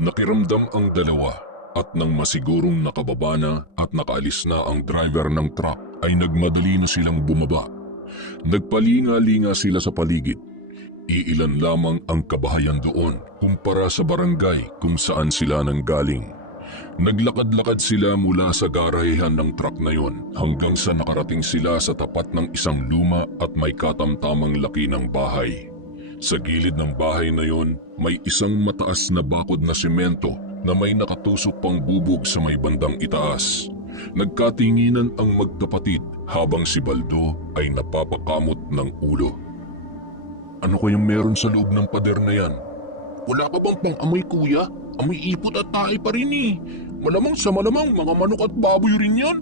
Nakiramdam ang dalawa at nang masigurong nakababa na at nakaalis na ang driver ng truck ay nagmadali na silang bumaba. Nagpalinga-linga sila sa paligid. Iilan lamang ang kabahayan doon kumpara sa barangay kung saan sila nanggaling. Naglakad-lakad sila mula sa garahehan ng truck na yon hanggang sa nakarating sila sa tapat ng isang luma at may katamtamang laki ng bahay. Sa gilid ng bahay na yon, may isang mataas na bakod na semento na may nakatusok pang bubog sa may bandang itaas. Nagkatinginan ang magkapatid habang si Baldo ay napapakamot ng ulo. Ano kayang meron sa loob ng pader na yan? Wala ka bang pang-amoy kuya? Amoy ipot at tae pa rin eh. Malamang sa malamang mga manok at baboy rin yan.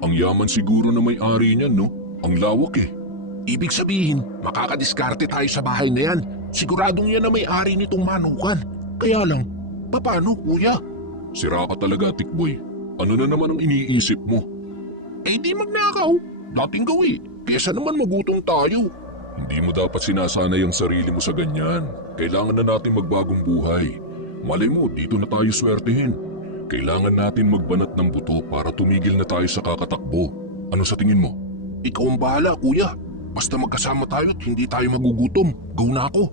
Ang yaman siguro na may-ari niyan no? Ang lawak eh. Ibig sabihin, makakadiskarte tayo sa bahay na yan. Siguradong yan na may-ari nitong manukan. Kaya lang, paano kuya? Sira ka talaga, Tikboy. Ano na naman ang iniisip mo? Eh di magnakaw. Dating gawi. Kesa naman magutom tayo. Hindi mo dapat sinasanay ang sarili mo sa ganyan. Kailangan na natin magbagong buhay. Malay mo, dito na tayo swertehin. Kailangan natin magbanat ng buto para tumigil na tayo sa kakatakbo. Ano sa tingin mo? Ikaw ang bahala, kuya. Basta magkasama tayo at hindi tayo magugutom. Go na ako.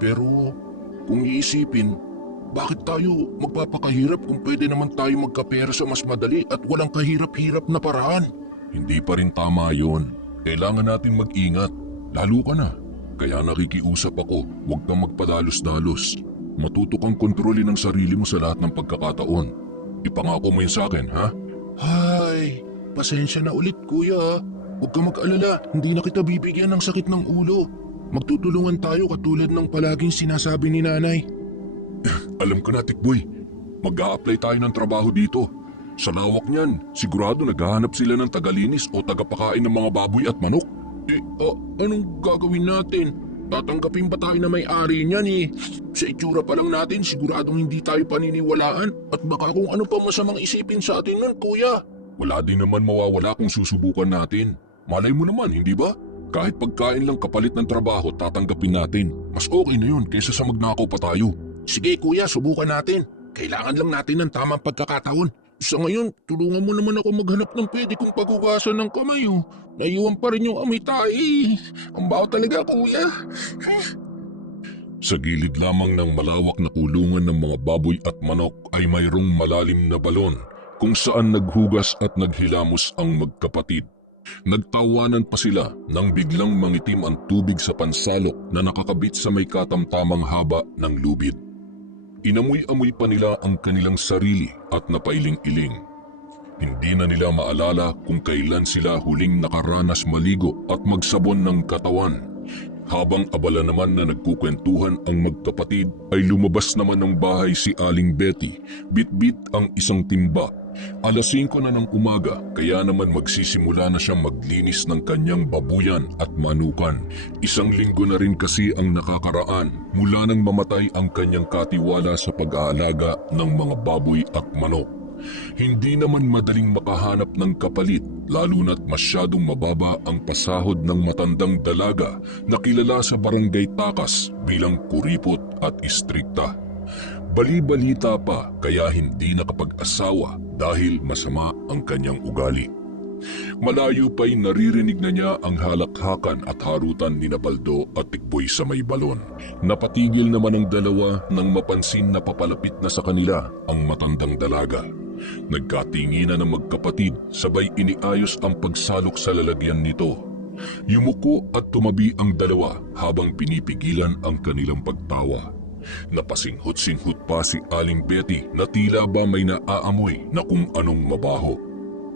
Pero kung iisipin, bakit tayo magpapakahirap kung pwede naman tayo magkapera sa mas madali at walang kahirap-hirap na paraan? Hindi pa rin tama yon. Kailangan natin mag-ingat. Lalo ka na. Kaya nakikiusap ako, huwag kang magpadalos-dalos. Matuto kang kontrolin ang sarili mo sa lahat ng pagkakataon. Ipangako mo yun sa akin, ha? Hay, pasensya na ulit kuya. Huwag kang mag-alala, hindi na kita bibigyan ng sakit ng ulo. Magtutulungan tayo katulad ng palaging sinasabi ni nanay. Alam ko na, Tikboy. Mag-a-apply tayo ng trabaho dito. Sa lawak niyan, sigurado naghahanap sila ng tagalinis o tagapakain ng mga baboy at manok. Anong gagawin natin? Tatanggapin ba tayo na may-ari niyan eh? Sa itsura pa lang natin, siguradong hindi tayo paniniwalaan at baka kung ano pa masamang isipin sa atin nun, kuya. Wala din naman mawawala kung susubukan natin. Malay mo naman, hindi ba? Kahit pagkain lang kapalit ng trabaho, tatanggapin natin. Mas okay na yun kaysa sa magnakaw pa tayo. Sige kuya, subukan natin. Kailangan lang natin ng tamang pagkakataon. Sa ngayon, tulungan mo naman ako maghanap ng pwede kong paghugasan ng kamay. Naiwan pa rin yung amoy tae. Ang baho talaga kuya. Sa gilid lamang ng malawak na kulungan ng mga baboy at manok ay mayroong malalim na balon kung saan naghugas at naghilamos ang magkapatid. Nagtawanan pa sila nang biglang mangitim ang tubig sa pansalok na nakakabit sa may katamtamang haba ng lubid. Inamoy-amoy pa nila ang kanilang sarili at napailing-iling. Hindi na nila maalala kung kailan sila huling nakaranas maligo at magsabon ng katawan. Habang abala naman na nagkukwentuhan ang magkapatid ay lumabas naman ng bahay si Aling Betty, bit-bit ang isang timba. 5:00 na ng umaga kaya naman magsisimula na siyang maglinis ng kanyang babuyan at manukan. 1 linggo na rin kasi ang nakakaraan mula nang mamatay ang kanyang katiwala sa pag-aalaga ng mga baboy at manok. Hindi naman madaling makahanap ng kapalit lalo na't masyadong mababa ang pasahod ng matandang dalaga na kilala sa barangay Takas bilang kuripot at istrikta. Bali-balita pa kaya hindi nakapag-asawa dahil masama ang kanyang ugali. Malayo pa'y naririnig na niya ang halakhakan at harutan ni Baldo at Tikboy sa may balon. Napatigil naman ang dalawa nang mapansin na papalapit na sa kanila ang matandang dalaga. Nagkatinginan ng magkapatid sabay iniayos ang pagsalok sa lalagyan nito. Yumuko at tumabi ang dalawa habang pinipigilan ang kanilang pagtawa. Napasinghot-singhot pa si Aling Betty na tila ba may naaamoy na kung anong mabaho.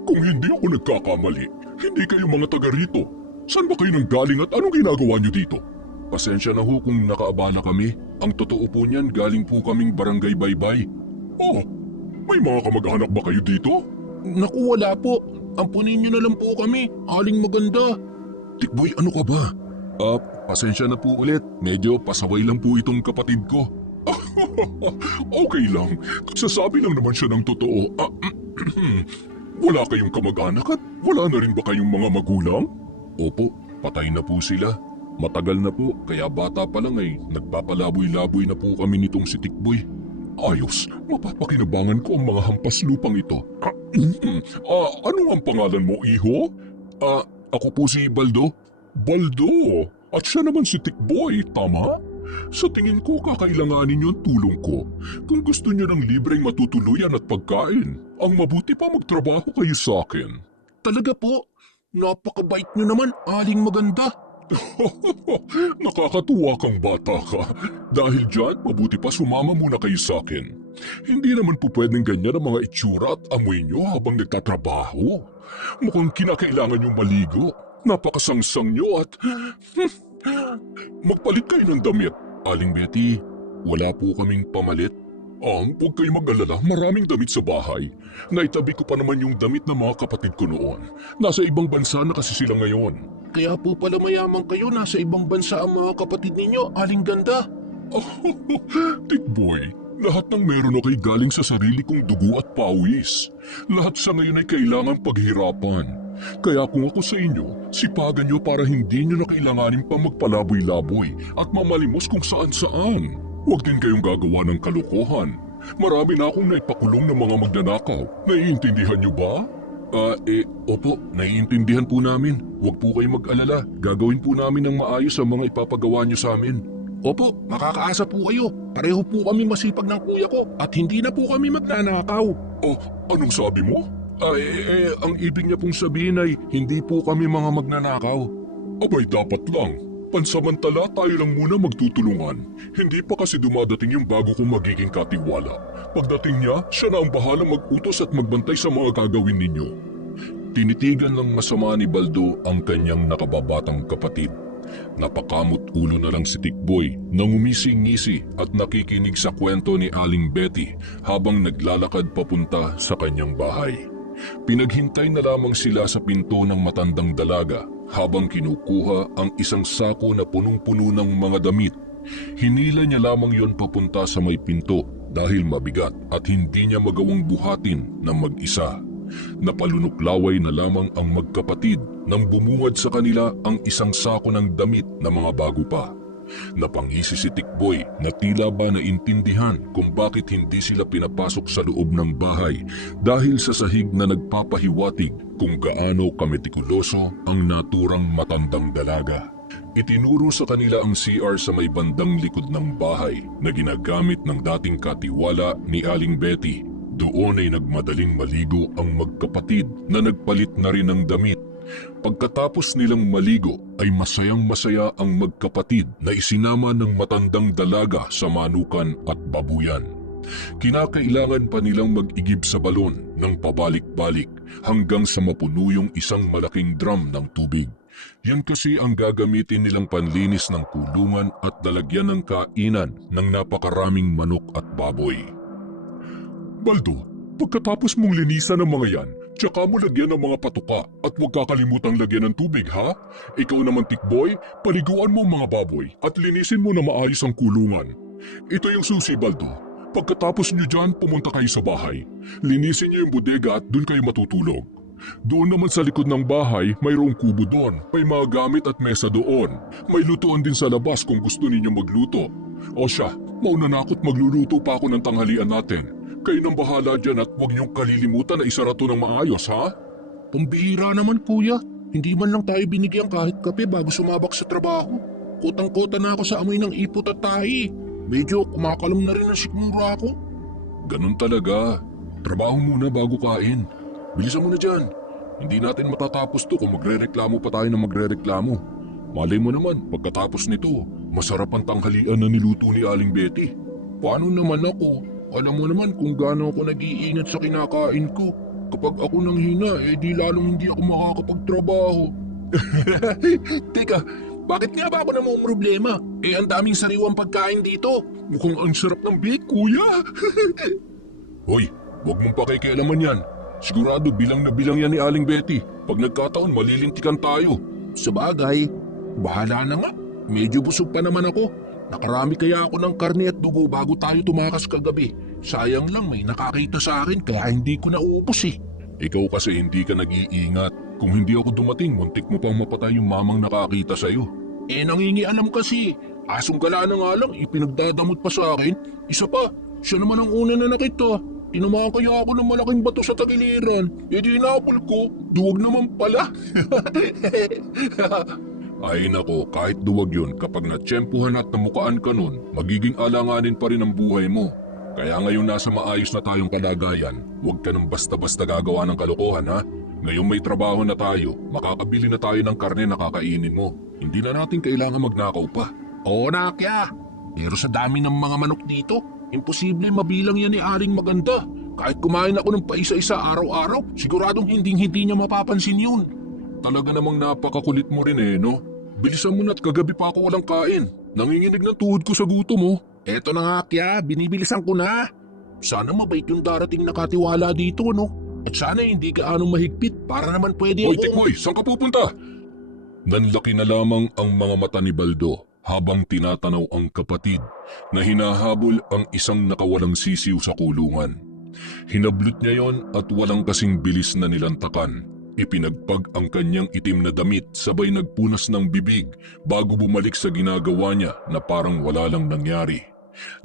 Kung hindi ako nagkakamali, hindi kayo mga taga rito. Saan ba kayo nanggaling at anong ginagawa niyo dito? Pasensya na ho kung nakaabala kami. Ang totoo po niyan, galing po kaming barangay Baybay. Oh, may mga kamag-anak ba kayo dito? Naku, wala po. Ampunin niyo na lang po kami, Aling Maganda. Tikboy, ano ka ba? Pasensya na po ulit. Medyo pasaway lang po itong kapatid ko. Okay lang. Sasabi lang naman siya ng totoo. Wala kayong kamag-anak at wala na rin ba kayong mga magulang? Opo, patay na po sila. Matagal na po, kaya bata pa lang ay nagpapalaboy-laboy na po kami nitong si Tikboy. Ayos, mapapakinabangan ko ang mga hampas lupang ito. Ano ang pangalan mo, iho? Ako po si Baldo. Baldo? At siya naman si Tikboy, tama? Sa tingin ko, kakailanganin niyo ang tulong ko. Kung gusto niyo ng libreng matutuluyan at pagkain, ang mabuti pa magtrabaho kayo sa akin. Talaga po? Napakabait niyo naman, aling maganda. Nakakatuwa kang bata ka. Dahil dyan, mabuti pa sumama muna kayo sa akin. Hindi naman po pwedeng ganyan ang mga itsura at amoy nyo habang nagtatrabaho. Mukhang kinakailangan yung maligo. Napakasangsang nyo at... Magpalit kayo ng damit. Aling Betty, wala po kaming pamalit. Huwag kayo mag-alala, maraming damit sa bahay. Naitabi ko pa naman yung damit ng mga kapatid ko noon. Nasa ibang bansa na kasi sila ngayon. Kaya po pala mayaman kayo, nasa ibang bansa ang mga kapatid ninyo, aling ganda. Tikboy, lahat ng meron ako'y galing sa sarili kong dugo at pawis. Lahat sa ngayon ay kailangang paghirapan. Kaya kung ako sa inyo, sipagan nyo para hindi nyo na kailanganin pa magpalaboy-laboy at mamalimos kung saan-saan. Huwag din kayong gagawa ng kalokohan. Marami na akong naipakulong ng mga magnanakaw. Naiintindihan nyo ba? Opo, naiintindihan po namin. Huwag po kayong mag-alala. Gagawin po namin ng maayos ang mga ipapagawa nyo sa amin. Opo, makakaasa po kayo. Pareho po kami masipag ng kuya ko at hindi na po kami magnanakaw. Oh, anong sabi mo? Ang ibig niya pong sabihin ay hindi po kami mga magnanakaw. Abay, dapat lang. Pansamantala tayo lang muna magtutulungan. Hindi pa kasi dumadating yung bago kong magiging katiwala. Pagdating niya, siya na ang bahalang mag-utos at magbantay sa mga gagawin ninyo. Tinitigan ng masama ni Baldo ang kanyang nakababatang kapatid. Napakamot ulo na lang si Tikboy nang ngumisi-ngisi at nakikinig sa kwento ni Aling Betty habang naglalakad papunta sa kanyang bahay. Pinaghintay na lamang sila sa pinto ng matandang dalaga habang kinukuha ang isang sako na punong-puno ng mga damit. Hinila niya lamang yon papunta sa may pinto dahil mabigat at hindi niya magawang buhatin ng mag-isa. Napalunuklaway na lamang ang magkapatid nang bumungad sa kanila ang isang sako ng damit na mga bago pa. Napangisi si Tikboy na tila ba naintindihan kung bakit hindi sila pinapasok sa loob ng bahay dahil sa sahig na nagpapahiwatig kung gaano kametikuloso ang naturang matandang dalaga. Itinuro sa kanila ang CR sa may bandang likod ng bahay na ginagamit ng dating katiwala ni Aling Betty. Doon ay nagmadaling maligo ang magkapatid na nagpalit na rin ng damit. Pagkatapos nilang maligo ay masayang-masaya ang magkapatid na isinama ng matandang dalaga sa manukan at babuyan. Kinakailangan pa nilang mag-igib sa balon ng pabalik-balik hanggang sa mapuno yung isang malaking drum ng tubig. Yan kasi ang gagamitin nilang panlinis ng kulungan at lalagyan ng kainan ng napakaraming manok at baboy. Baldo, pagkatapos mong linisan ang mga yan, tsaka mo lagyan ng mga patuka at huwag kakalimutang lagyan ng tubig, ha? Ikaw naman, Tikboy, paliguan mo ang mga baboy at linisin mo na maayos ang kulungan. Ito yung susi, Baldo. Pagkatapos nyo dyan, pumunta kayo sa bahay. Linisin nyo yung bodega at doon kayo matutulog. Doon naman sa likod ng bahay, mayroong kubo doon. May mga gamit at mesa doon. May lutuan din sa labas kung gusto ninyo magluto. O siya, mauna na ako't magluluto pa ako ng tanghalian natin. Kayo nang bahala dyan at huwag niyong kalilimutan na isara to ng maayos, ha? Pambihira naman, kuya. Hindi man lang tayo binigyan kahit kape bago sumabak sa trabaho. Kotang-kota na ako sa amoy ng ipot at tahi. Medyo kumakalam na rin ang sikmura ako. Ganun talaga. Trabaho muna bago kain. Bilisan mo na dyan. Hindi natin matatapos to kung magre-reklamo pa tayo ng magre-reklamo. Malay mo naman, pagkatapos nito, masarap ang tanghalian na niluto ni Aling Betty. Paano naman ako? Alam mo naman kung gaano ako nag-iingat sa kinakain ko. Kapag ako nang hina, di lalong hindi ako makakapagtrabaho. Teka, bakit nga ba ako namumroblema? Ang daming sariwang pagkain dito. Mukhang ang sarap ng bake, kuya. Hoy, huwag mong pakikialaman yan. Sigurado bilang na bilang yan ni Aling Betty. Pag nagkataon, malilintikan tayo. Sabagay, bahala na nga. Medyo busog pa naman ako. Nakarami kaya ako ng karne at dugo bago tayo tumakas kagabi. Sayang lang may nakakita sa akin kaya hindi ko naubos eh. Ikaw kasi hindi ka nag-iingat. Kung hindi ako dumating, muntik mo pang mapatay yung mamang nakakita sa'yo. Nangingialam kasi. Asong gala na nga lang, ipinagdadamot pa sa akin. Isa pa, Siya naman ang una na nakita. Tinamaan kaya ako ng malaking bato sa tagiliran. E di inapol ko, duwag naman pala. Ay nako, kahit duwag yun, kapag natsyempuhan at namukaan ka nun, magiging alanganin pa rin ang buhay mo. Kaya ngayon nasa maayos na tayong kalagayan, huwag ka nang basta-basta gagawa ng kalokohan ha. Ngayon may trabaho na tayo, makakabili na tayo ng karne na kakainin mo. Hindi na natin kailangan magnakaw pa. Oo na, Kya. Pero sa dami ng mga manok dito, imposible mabilang yan ni Aring Maganda. Kahit kumain ako ng paisa-isa araw-araw, siguradong hindi niya mapapansin yun. Talaga namang napakakulit mo rin no? Bilisan mo na't kagabi pa ako walang kain. Nanginginig ng tuhod ko sa gutom mo. Eto na nga, Kya, binibilisan ko na. Sana mabait yung darating na katiwala dito, no? At sana hindi ka anong mahigpit para naman pwede Hoy, Tikboy, saan ka pupunta? Nanlaki na lamang ang mga mata ni Baldo habang tinatanaw ang kapatid na hinahabol ang isang nakawalang sisiw sa kulungan. Hinablot niya yon at walang kasing bilis na nilantakan. Ipinagpag ang kanyang itim na damit sabay nagpunas ng bibig bago bumalik sa ginagawa niya na parang wala lang nangyari.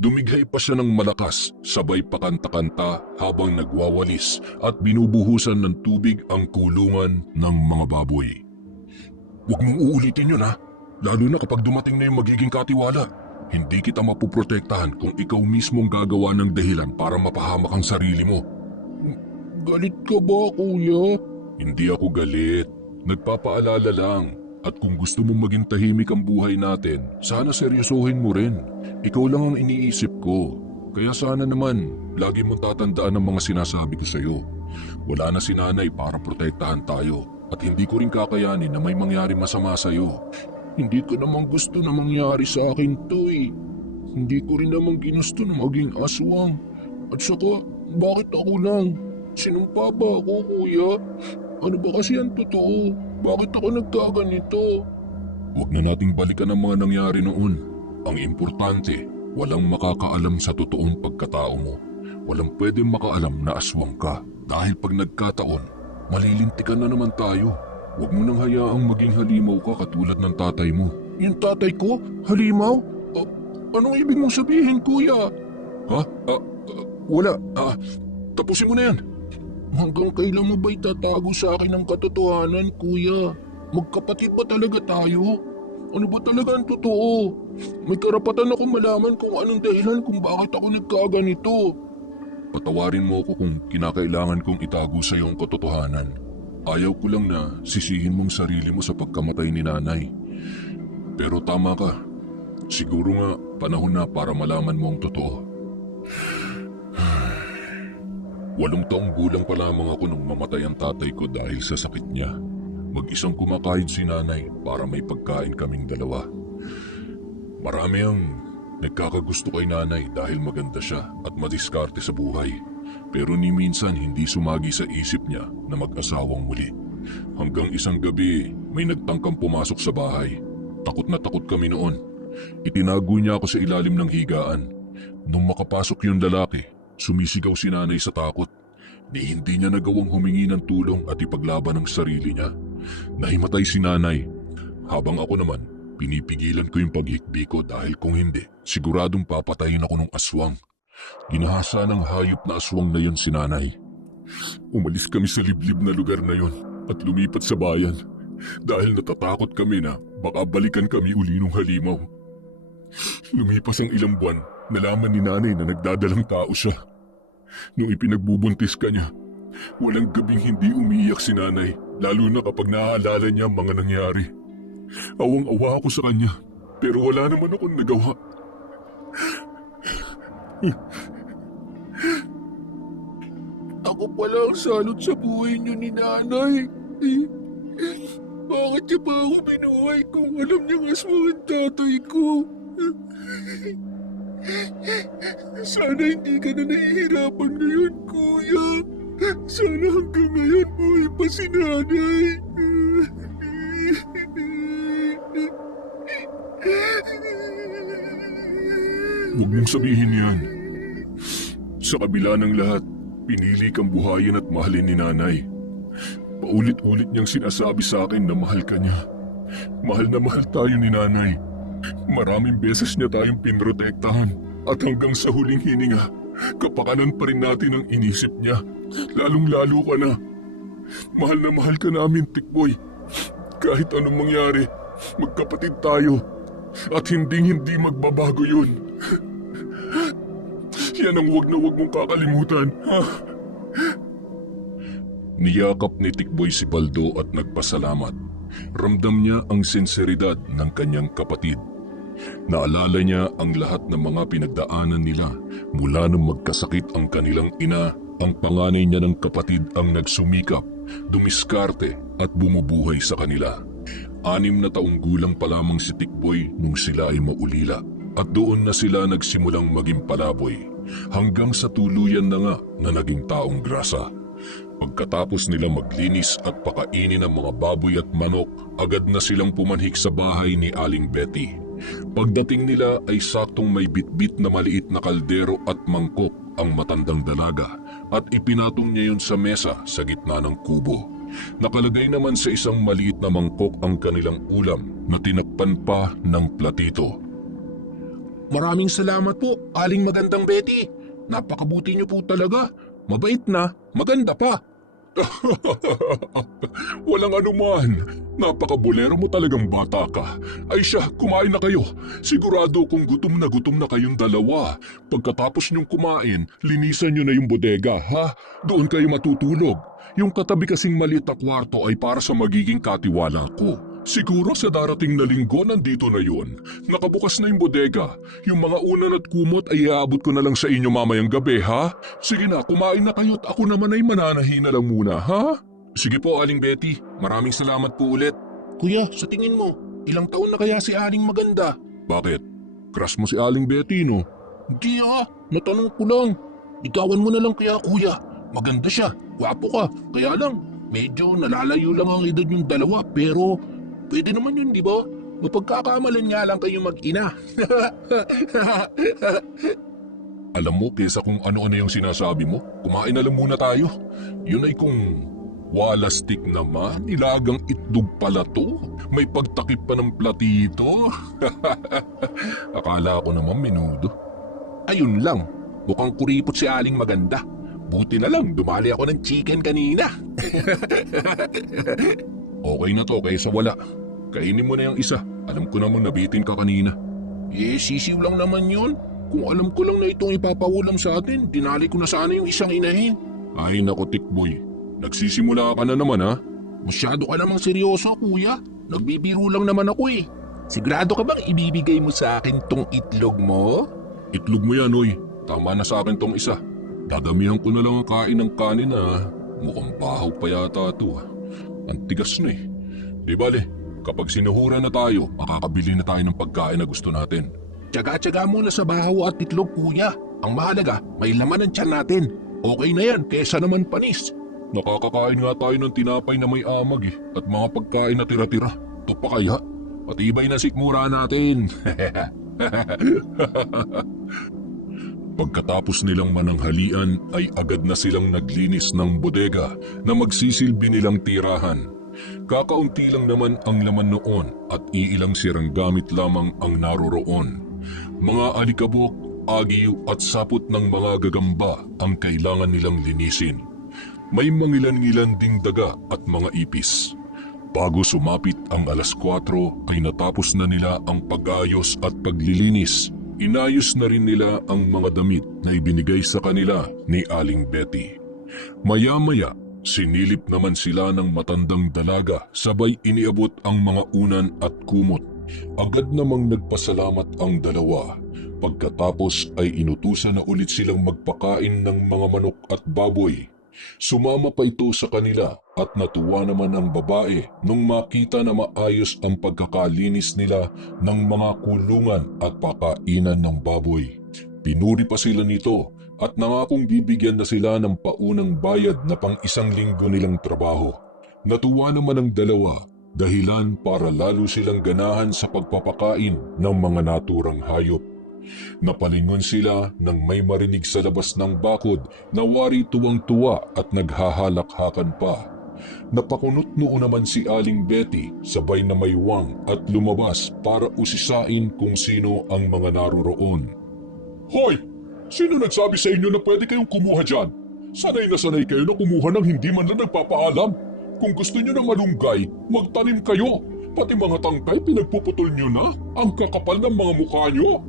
Dumighay pa siya ng malakas, sabay pakanta-kanta habang nagwawalis at binubuhusan ng tubig ang kulungan ng mga baboy. Huwag mong uulitin yun ha, lalo na kapag dumating na yung magiging katiwala. Hindi kita mapuprotektahan kung ikaw mismong gagawa ng dahilan para mapahamak ang sarili mo. Galit ka ba, kuya? Hindi ako galit. Nagpapaalala lang. At kung gusto mong maging tahimik ang buhay natin, sana seryosohin mo rin. Ikaw lang ang iniisip ko. Kaya sana naman, lagi mong tatandaan ang mga sinasabi ko sa'yo. Wala na si nanay para protektahan tayo. At hindi ko rin kakayanin na may mangyari masama sa'yo. Hindi ko naman gusto na mangyari sa akin to eh. Hindi ko rin naman ginusto na maging aswang. At saka, bakit ako lang? Sinumpa ba ako, kuya? Ano ba kasi ang totoo? Bakit ako nagkaganito? Huwag na nating balikan ang mga nangyari noon. Ang importante, walang makakaalam sa totoong pagkatao mo. Walang pwedeng makaalam na aswang ka. Dahil pag nagkataon, malilintikan na naman tayo. Huwag mo nang hayaang maging halimaw ka katulad ng tatay mo. Yung tatay ko? Halimaw? Anong ibig mong sabihin, kuya? Ha? Wala. Tapusin mo na yan. Hanggang kailan mo ba itatago sa akin ang katotohanan, kuya? Magkapatid ba talaga tayo? Ano ba talaga ang totoo? May karapatan akong malaman kung anong dahilan kung bakit ako nagkaganito. Patawarin mo ako kung kinakailangan kong itago sa iyo ang katotohanan. Ayaw ko lang na sisihin mong sarili mo sa pagkamatay ni nanay. Pero tama ka. Siguro nga panahon na para malaman mo ang totoo. 8 taong gulang pa lamang ako nung mamatay ang tatay ko dahil sa sakit niya. Mag-isang kumakahid si nanay para may pagkain kaming dalawa. Marami ang nagkakagusto kay nanay dahil maganda siya at madiskarte sa buhay. Pero ni minsan hindi sumagi sa isip niya na mag-asawang muli. Hanggang isang gabi may nagtangkang pumasok sa bahay. Takot na takot kami noon. Itinago niya ako sa ilalim ng higaan. Nung makapasok yung lalaki, sumisigaw si nanay sa takot. Hindi niya nagawang humingi ng tulong at ipaglaban ang sarili niya. Nahimatay si nanay. Habang ako naman, pinipigilan ko yung paghikbi ko dahil kung hindi, siguradong papatayin ako ng aswang. Ginahasa ng hayop na aswang na yon si nanay. Umalis kami sa liblib na lugar na yon at lumipat sa bayan dahil natatakot kami na baka balikan kami uli ng halimaw. Lumipas ang ilang buwan, nalaman ni nanay na nagdadalang tao siya. Nung ipinagbubuntis ka niya, walang gabing hindi umiiyak si nanay, lalo na kapag naaalala niya ang mga nangyari. Awang-awa ako sa kanya, pero wala naman akong nagawa. Ako pala ang salot sa buhay niyo ni nanay. Bakit niya pa ako binuhay kung alam niyang aswang ang tatay ko? Sana hindi ka na nahihirapan ngayon, kuya. Sana hanggang ngayon buhay pa si nanay. Huwag mong sabihin yan. Sa kabila ng lahat, pinili kang buhayin at mahalin ni nanay. Paulit-ulit niyang sinasabi sa akin na mahal ka niya. Mahal na mahal tayo ni nanay. Maraming beses niya tayong pinrotektahan at hanggang sa huling hininga, Kapakanan pa rin natin ang inisip niya. Lalong-lalo ka na. Mahal na mahal ka namin, Tikboy. Kahit anong mangyari, magkapatid tayo. At hindi magbabago yun. Yan ang wag na wag mong kakalimutan. Ha? Niyakap ni Tikboy si Baldo at nagpasalamat. Ramdam niya ang sinseridad ng kanyang kapatid. Naalala niya ang lahat ng mga pinagdaanan nila mula nung magkasakit ang kanilang ina. Ang panganay niya ng kapatid ang nagsumikap, dumiskarte at bumubuhay sa kanila. 6 na taong gulang pa lamang si Tikboy nung sila ay maulila. At doon na sila nagsimulang maging palaboy hanggang sa tuluyan na nga na naging taong grasa. Pagkatapos nila maglinis at pakainin ang mga baboy at manok, agad na silang pumanhik sa bahay ni Aling Betty. Pagdating nila ay saktong may bitbit na maliit na kaldero at mangkok ang matandang dalaga at ipinatong niya yun sa mesa sa gitna ng kubo. Nakalagay naman sa isang maliit na mangkok ang kanilang ulam na tinakpan pa ng platito. Maraming salamat po, Aling Magandang Betty. Napakabuti niyo po talaga. Mabait na, maganda pa. Walang anuman. Napakabulero mo talagang bata ka. Ay siya, kumain na kayo. Sigurado kung gutom na kayong dalawa. Pagkatapos niyong kumain, linisan niyo na yung bodega, ha? Doon kayo matutulog. Yung katabi kasing maliit na kwarto ay para sa magiging katiwala ko. Siguro sa darating na linggo nandito na yun. Nakabukas na yung bodega. Yung mga unan at kumot ay iaabot ko na lang sa inyo mamayang gabi, ha? Sige na, kumain na kayo at ako naman ay mananahin na lang muna, ha? Sige po, Aling Betty. Maraming salamat po ulit. Kuya, sa tingin mo, ilang taon na kaya si Aling Maganda? Bakit? Crush mo si Aling Betty, no? Hindi natanong ko lang. Ikawan mo na lang kaya kuya. Maganda siya, gwapo ka. Kaya lang, medyo nalalayo lang ang edad yung dalawa pero pwede naman yun, di ba? Mapagkakamalan nga lang kayo mag-ina. Alam mo, kesa kung ano-ano yung sinasabi mo, kumain na lang muna tayo. Yun ay kung walastik naman, nilagang itlog pala to. May pagtakip pa ng platito. Akala ko naman menudo. Ayun lang, mukhang kuripot si Aling Maganda. Buti na lang, dumali ako ng chicken kanina. Okay na to kaysa wala. Kainin mo na yung isa. Alam ko namang nabitin ka kanina. Sisiw lang naman yun. Kung alam ko lang na itong ipapaulam sa atin, dinali ko na sana yung isang inahin. Ay nako, Tikboy. Nagsisimula ka na naman, ha? Masyado ka namang seryoso, kuya. Nagbibiro lang naman ako eh. Sigurado ka bang ibibigay mo sa akin tong itlog mo? Itlog mo yan, oy. Tama na sa akin tong isa. Dadamihan ko na lang ang kain ng kanin, ha? Mukhang bahaw pa yata ito, ha? Ang tigas na eh. Di bale, kapag sinuhura na tayo, makakabili na tayo ng pagkain na gusto natin. Tsaga-tsaga muna sa bahaw at itlog, kuya. Ang mahalaga, may laman ang tiyan natin. Okay na yan, kesa naman panis. Nakakakain nga tayo ng tinapay na may amag eh, at mga pagkain na tira-tira. Ito pa kaya? Patibay na sikmura natin. Pagkatapos nilang mananghalian ay agad na silang naglinis ng bodega na magsisilbi nilang tirahan. Kakaunti lang naman ang laman noon at iilang sirang gamit lamang ang naroroon. Mga alikabok, agiw at sapot ng mga gagamba ang kailangan nilang linisin. May mangilan-ngilan ding daga at mga ipis. Bago sumapit ang 4:00 ay natapos na nila ang pag-ayos at paglilinis. Inayos na rin nila ang mga damit na ibinigay sa kanila ni Aling Betty. Maya-maya, sinilip naman sila ng matandang dalaga sabay iniabot ang mga unan at kumot. Agad namang nagpasalamat ang dalawa. Pagkatapos ay inutusan na ulit silang magpakain ng mga manok at baboy. Sumama pa ito sa kanila at natuwa naman ang babae nung makita na maayos ang pagkakalinis nila ng mga kulungan at pakainan ng baboy. Pinuri pa sila nito at nangakong bibigyan na sila ng paunang bayad na pang 1 linggo nilang trabaho. Natuwa naman ang dalawa dahilan para lalo silang ganahan sa pagpapakain ng mga naturang hayop. Napalingon sila nang may marinig sa labas ng bakod na wari tuwang-tuwa at naghahalakhakan pa. Napakunot noon naman si Aling Betty sabay na may wang at lumabas para usisain kung sino ang mga naroroon. Hoy! Sino nagsabi sa inyo na pwede kayong kumuha dyan? Sanay na sanay kayo na kumuha ng hindi man lang nagpapaalam. Kung gusto nyo ng malunggay, magtanim kayo. Pati mga tangkay pinagpuputol nyo na. Ang kakapal ng mga mukha nyo.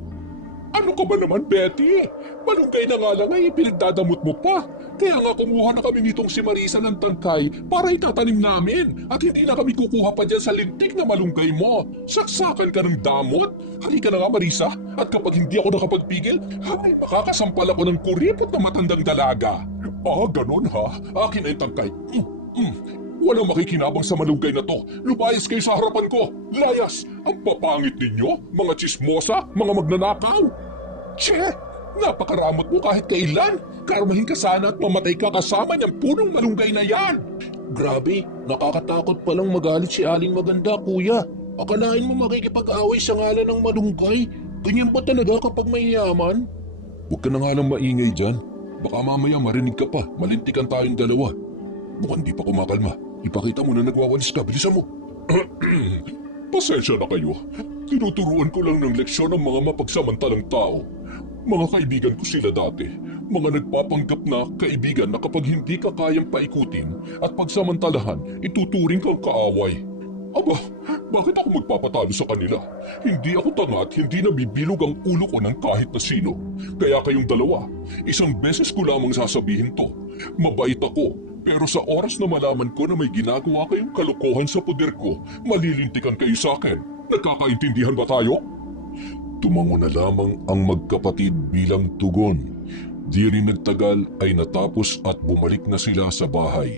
Ano ka ba naman, Betty? Malunggay na nga lang ay pinagdadamot mo pa. Kaya nga kumuha na kami nitong si Marisa ng tangkay para itatanim namin. At hindi na kami kukuha pa dyan sa lintik na malunggay mo. Saksakan ka ng damot. Halika na nga, Marisa. At kapag hindi ako nakapagpigil, ay makakasampal ako ng kuripot na matandang dalaga. Ah, ganun ha? Akin ay tangkay. Walang makikinabang sa malunggay na to. Lumayas kayo sa harapan ko. Layas! Ang papangit ninyo, mga tsismosa, mga magnanakaw. Tse! Napakaramot mo kahit kailan. Karmahin ka sana at mamatay ka kasama niyang punong malunggay na yan. Grabe, nakakatakot palang magalit si Aling Maganda, kuya. Akalain mo makikipag-away sa ngalan ng malunggay? Ganyan ba talaga kapag may yaman? Huwag ka na nga lang maingay dyan. Baka mamaya marinig ka pa, malintikan tayong dalawa. Mukhang di pa kumakalma. Ipakita mo na nagwawalis ka, bilisan mo. Pasensya na kayo. Tinuturuan ko lang ng leksyon ng mga mapagsamantalang tao. Mga kaibigan ko sila dati. Mga nagpapanggap na kaibigan na kapag hindi ka kayang paikutin at pagsamantalahan, ituturing kang kaaway. Aba, bakit ako magpapatalo sa kanila? Hindi ako tanga at hindi nabibilog ang ulo ko ng kahit na sino. Kaya kayong dalawa, isang beses ko lamang sasabihin to. Mabait ako. Pero sa oras na malaman ko na may ginagawa kayong kalokohan sa poder ko, malilintikan kayo sa akin. Nagkakaintindihan ba tayo? Tumango na lamang ang magkapatid bilang tugon. Di rin nagtagal ay natapos at bumalik na sila sa bahay.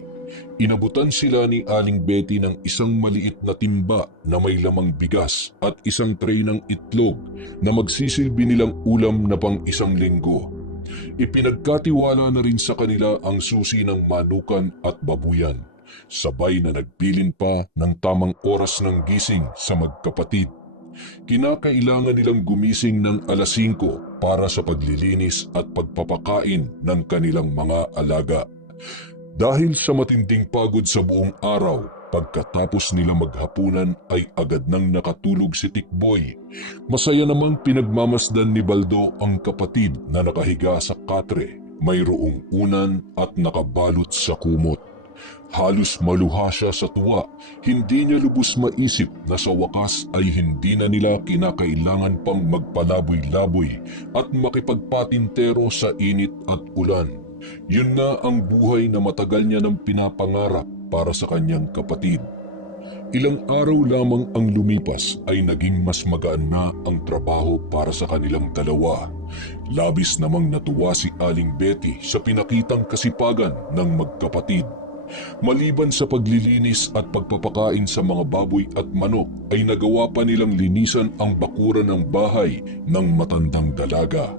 Inabutan sila ni Aling Betty ng isang maliit na timba na may lamang bigas at isang tray ng itlog na magsisilbi nilang ulam na pang isang linggo. Ipinagkatiwala na rin sa kanila ang susi ng manukan at babuyan, sabay na nagbilin pa ng tamang oras ng gising sa magkapatid. Kinakailangan nilang gumising ng alas 5 para sa paglilinis at pagpapakain ng kanilang mga alaga. Dahil sa matinding pagod sa buong araw, pagkatapos nila maghapunan ay agad nang nakatulog si Tikboy. Masaya namang pinagmamasdan ni Baldo ang kapatid na nakahiga sa katre, mayroong unan at nakabalot sa kumot. Halos maluha siya sa tuwa, hindi niya lubos maisip na sa wakas ay hindi na nila kinakailangan pang magpalaboy-laboy at makipagpatintero sa init at ulan. Yun na ang buhay na matagal niya nang pinapangarap para sa kanyang kapatid. Ilang araw lamang ang lumipas ay naging mas magaan na ang trabaho para sa kanilang dalawa. Labis namang natuwa si Aling Betty sa pinakitang kasipagan ng magkapatid. Maliban sa paglilinis at pagpapakain sa mga baboy at manok ay nagawa pa nilang linisan ang bakuran ng bahay ng matandang dalaga.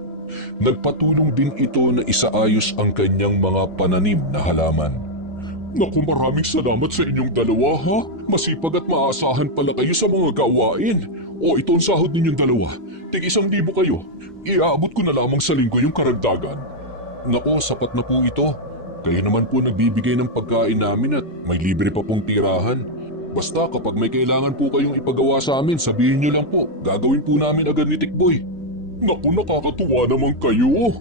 Nagpatulong din ito na isaayos ang kanyang mga pananim na halaman. Naku, maraming salamat sa inyong dalawa ha. Masipag at maasahan pala kayo sa mga gawain. O ito ang sahod ninyong dalawa. Tig-1,000 kayo. Iaabot ko na lamang sa linggo yung karagdagan. Naku, sapat na po ito. Kayo naman po nagbibigay ng pagkain namin at may libre pa pong tirahan. Basta kapag may kailangan po kayong ipagawa sa amin, sabihin niyo lang po. Gagawin po namin agad ni Tikboy. Naku, nakakatuwa naman kayo.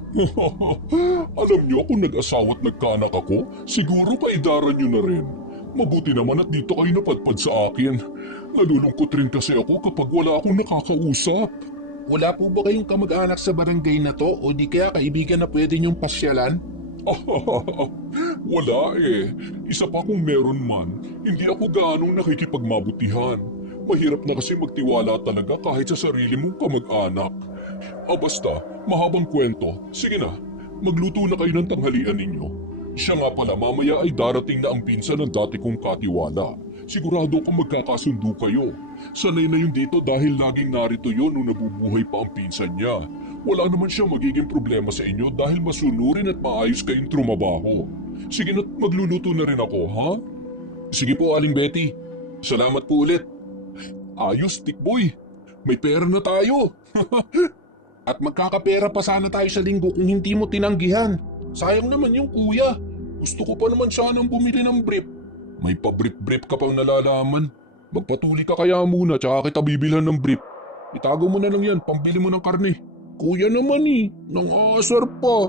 Alam niyo kung nag-asawa at nagkaanak ako, siguro kaidaran niyo na rin. Mabuti naman at dito kayo napadpad sa akin. Nalulungkot rin kasi ako kapag wala akong nakakausap. Wala po ba kayong kamag-anak sa barangay na to o di kaya kaibigan na pwede niyong pasyalan? Wala eh. Isa pa kung meron man, hindi ako gaanong nakikipagmabutihan. Mahirap na kasi magtiwala talaga kahit sa sarili mong kamag-anak. Basta, mahabang kwento. Sige na, magluto na kayo ng tanghalian ninyo. Siya nga pala, mamaya ay darating na ang pinsan ng dati kong katiwala. Sigurado kang magkakasundo kayo. Sanay na yun dito dahil laging narito yun nung nabubuhay pa ang pinsan niya. Wala naman siya magiging problema sa inyo dahil masunurin at maayos kayong trumabaho. Sige na't magluluto na rin ako, ha? Sige po, Aling Betty. Salamat po ulit. Ayos, Tikboy. May pera na tayo. At magkakapera pa sana tayo sa linggo kung hindi mo tinanggihan. Sayang naman yung kuya. Gusto ko pa naman sanang bumili ng brief. May pa-brief-brief ka pang nalalaman. Magpatuli ka kaya muna tsaka kita bibilhan ng brief. Itago mo na lang yan, pambili mo ng karne. kuya naman nangasar pa.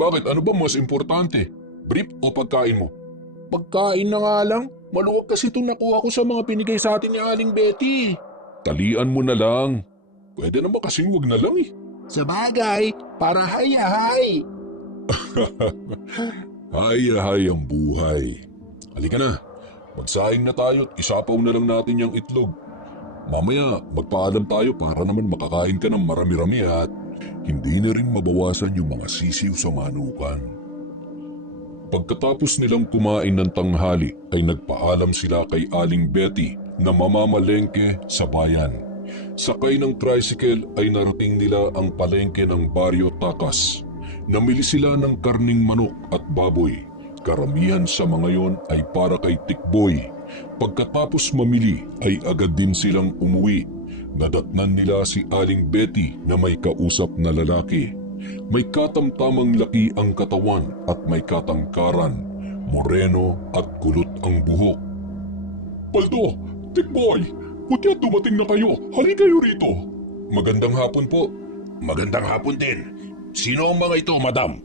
Bakit? Ano ba mas importante? Brief o pagkain mo? Pagkain na nga lang, maluwag kasi itong nakuha ko sa mga pinigay sa atin ni Aling Betty. Talian mo na lang. Pwede naman kasing wag na lang eh. Sa bagay, para hay-hay. Hay ang buhay. Halika na. Magsaing na tayo at isapaw na lang natin yung itlog. Mamaya magpaalam tayo para naman makakain ka ng marami-rami at hindi na rin mabawasan yung mga sisiw sa manukan. Pagkatapos nilang kumain ng tanghali ay nagpaalam sila kay Aling Betty na mamamalengke sa bayan. Sakay ng tricycle ay narating nila ang palengke ng Barrio Takas. Namili sila ng karning manok at baboy. Karamihan sa mga yon ay para kay Tikboy. Pagkatapos mamili ay agad din silang umuwi. Nadatnan nila si Aling Betty na may kausap na lalaki. May katamtamang laki ang katawan at may katangkaran, moreno at kulot ang buhok. Baldo, Tikboy, buti at dumating na kayo. Halika kayo rito. Magandang hapon po. Magandang hapon din. Sino ang mga ito, madam?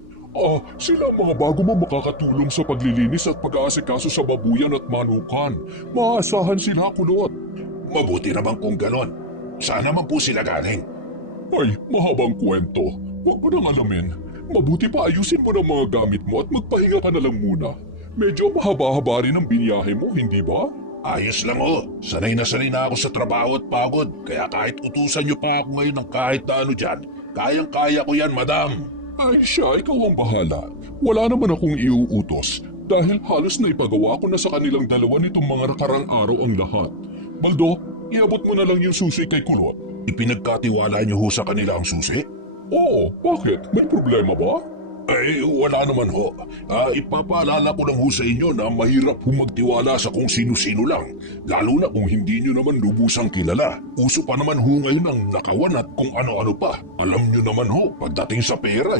Sila ang mga bago mo makakatulong sa paglilinis at pag-aasikaso sa babuyan at manukan. Maaasahan sila, kulot. Mabuti naman kung ganon. Saan naman po sila galing? Ay, mahabang kwento. Huwag mo nang alamin. Mabuti pa ayusin mo ng mga gamit mo at magpahinga ka na lang muna. Medyo mahaba-haba rin ang binyahe mo, hindi ba? Ayos lang Sanay na ako sa trabaho at pagod. Kaya kahit utusan niyo pa ako ngayon ng kahit na ano dyan, kayang-kaya ko yan, madam. Ay siya, ikaw ang bahala. Wala naman akong iuutos dahil halos na ipagawa ko na sa kanilang dalawa nitong mga nakarang araw ang lahat. Baldo, iabot mo na lang yung susi kay Kulot. Ipinagkatiwala niyo ho sa kanila ang susi? Oo, bakit? May problema ba? Ay, wala naman ho. Ipapaalala ko lang ho sa inyo na mahirap ho magtiwala sa kung sino-sino lang. Lalo na kung hindi nyo naman lubusang kilala. Uso pa naman ho ngayon ang nakawan at kung ano-ano pa. Alam nyo naman ho, pagdating sa pera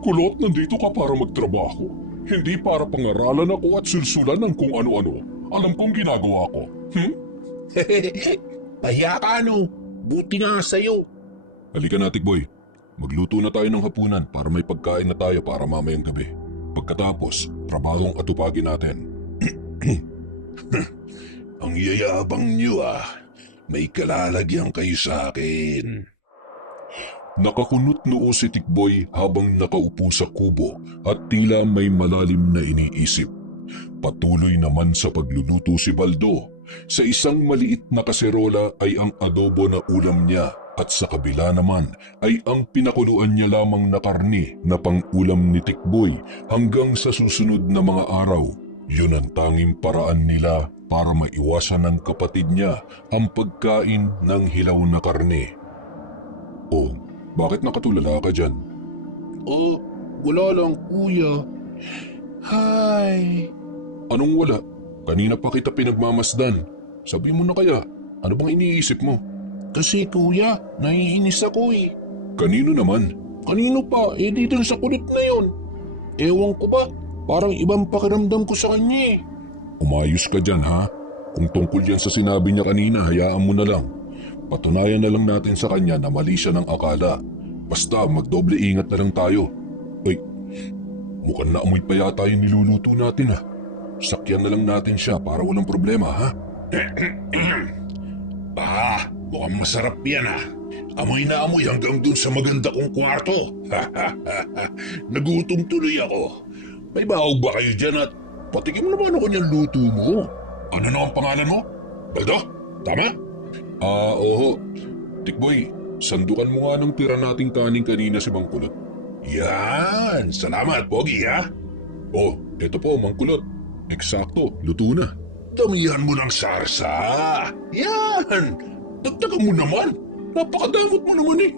Kulot, nandito ka para magtrabaho. Hindi para pangaralan ako at sulsulan ng kung ano-ano. Alam kong ginagawa ko. Pahiya ka Buti nga sa'yo. Halika na, Tikboy. Magluto na tayo ng hapunan para may pagkain na tayo para mamayang gabi. Pagkatapos, trabahong atupagin natin. Ang yayabang niyo May kalalagyan kayo sa akin. Nakakunot noo si Tikboy habang nakaupo sa kubo at tila may malalim na iniisip. Patuloy naman sa pagluluto si Baldo. Sa isang maliit na kaserola ay ang adobo na ulam niya at sa kabila naman ay ang pinakuluan niya lamang na karni na pang-ulam ni Tikboy hanggang sa susunod na mga araw. Yun ang tanging paraan nila para maiwasan ng kapatid niya ang pagkain ng hilaw na karne. Oh, bakit nakatulala ka dyan? Wala lang kuya. Hi. Anong wala? Kanina pa kita pinagmamasdan. Sabi mo na kaya, ano bang iniisip mo? Kasi kuya, naiinis ako Kanino naman? Kanino pa? Di dun sa kulit na yun. Ewan ko ba, parang ibang pakiramdam ko sa kanya Umayos ka dyan ha? Kung tungkol yan sa sinabi niya kanina, hayaan mo na lang. Patunayan na lang natin sa kanya na mali siya ng akala. Basta magdoble ingat na lang tayo. Ay, mukhang naamoy pa yata yung niluluto natin Sakyan na lang natin siya para walang problema ha? Mukhang masarap yan Amoy na amoy hanggang dun sa maganda kong kwarto. Nagutom tuloy ako. May bahog ba kayo dyan at patikim naman ako niyang luto mo? Ano na ang pangalan mo? Baldo? Tama? Oo. Tikboy, sandukan mo nga ng tira nating kanin kanina si Mang Kulot. Yan! Salamat, Pogi Oh, eto po, Mang Kulot. Eksakto, luto na. Damihan mo ng sarsa. Yan! Dagdagan mo naman. Napakadamot mo naman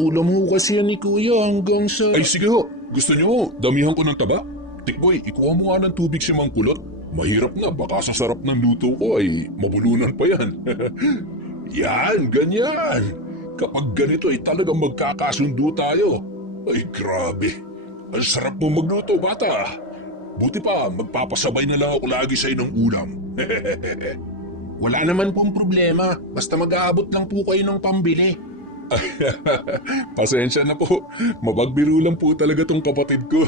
Ulam mo kasi yan ni Kuya hanggang sa... Ay sige ho, gusto niyo damihan ko ng taba? Tikboy, ikuha mo nga ng tubig si Mang Kulot. Mahirap na, baka sa sarap ng luto ko ay mabulunan pa yan. Yan, ganyan. Kapag ganito ay talagang magkakasundo tayo. Ay grabe, ang sarap mo magluto, bata. Buti pa, magpapasabay na lang ako lagi sa'yo ng ulam. Wala naman pong problema, basta mag-aabot lang po kayo ng pambili. Pasensya na po. Mabagbiro lang po talaga tong kapatid ko.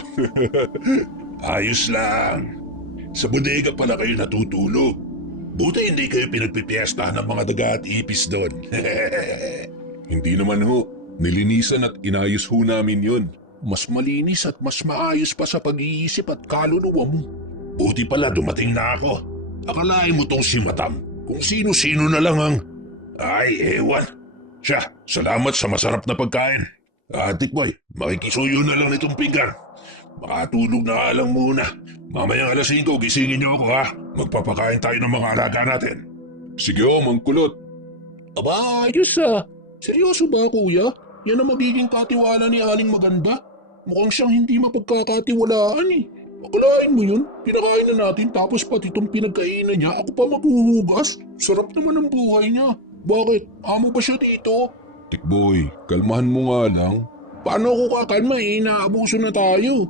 Ayos lang. Sa bodega pala kayo natutulog. Buti hindi kayo pinagpipiestahan ng mga daga at ipis doon. Hindi naman ho. Nilinisan at inayos ho namin yun. Mas malinis at mas maayos pa sa pag-iisip at kaluluwa mo. Buti pala dumating na ako. Akalain mo tong si Matam. Kung sino-sino na lang ang... Ay, ewan. Siya, salamat sa masarap na pagkain. Tikboy, makikisuyo na lang nitong pinggan. Makatulog na nga lang muna. Mamayang alas 5, gisingin niyo ako ha. Magpapakain tayo ng mga alaga natin. Sige ho, Mang Kulot. Aba, ayos ah. Seryoso ba kuya? Yan ang magiging katiwala ni Aling Maganda? Mukhang siyang hindi mapagkakatiwalaan eh. Akalain mo yun? Pinakain na natin tapos pati itong pinagkainan niya ako pa maghuhugas? Sarap naman ang buhay niya. Bakit? Amo ba siya dito? Tikboy, kalmahan mo nga lang. Paano ako kakalma eh? Inaabuso na tayo.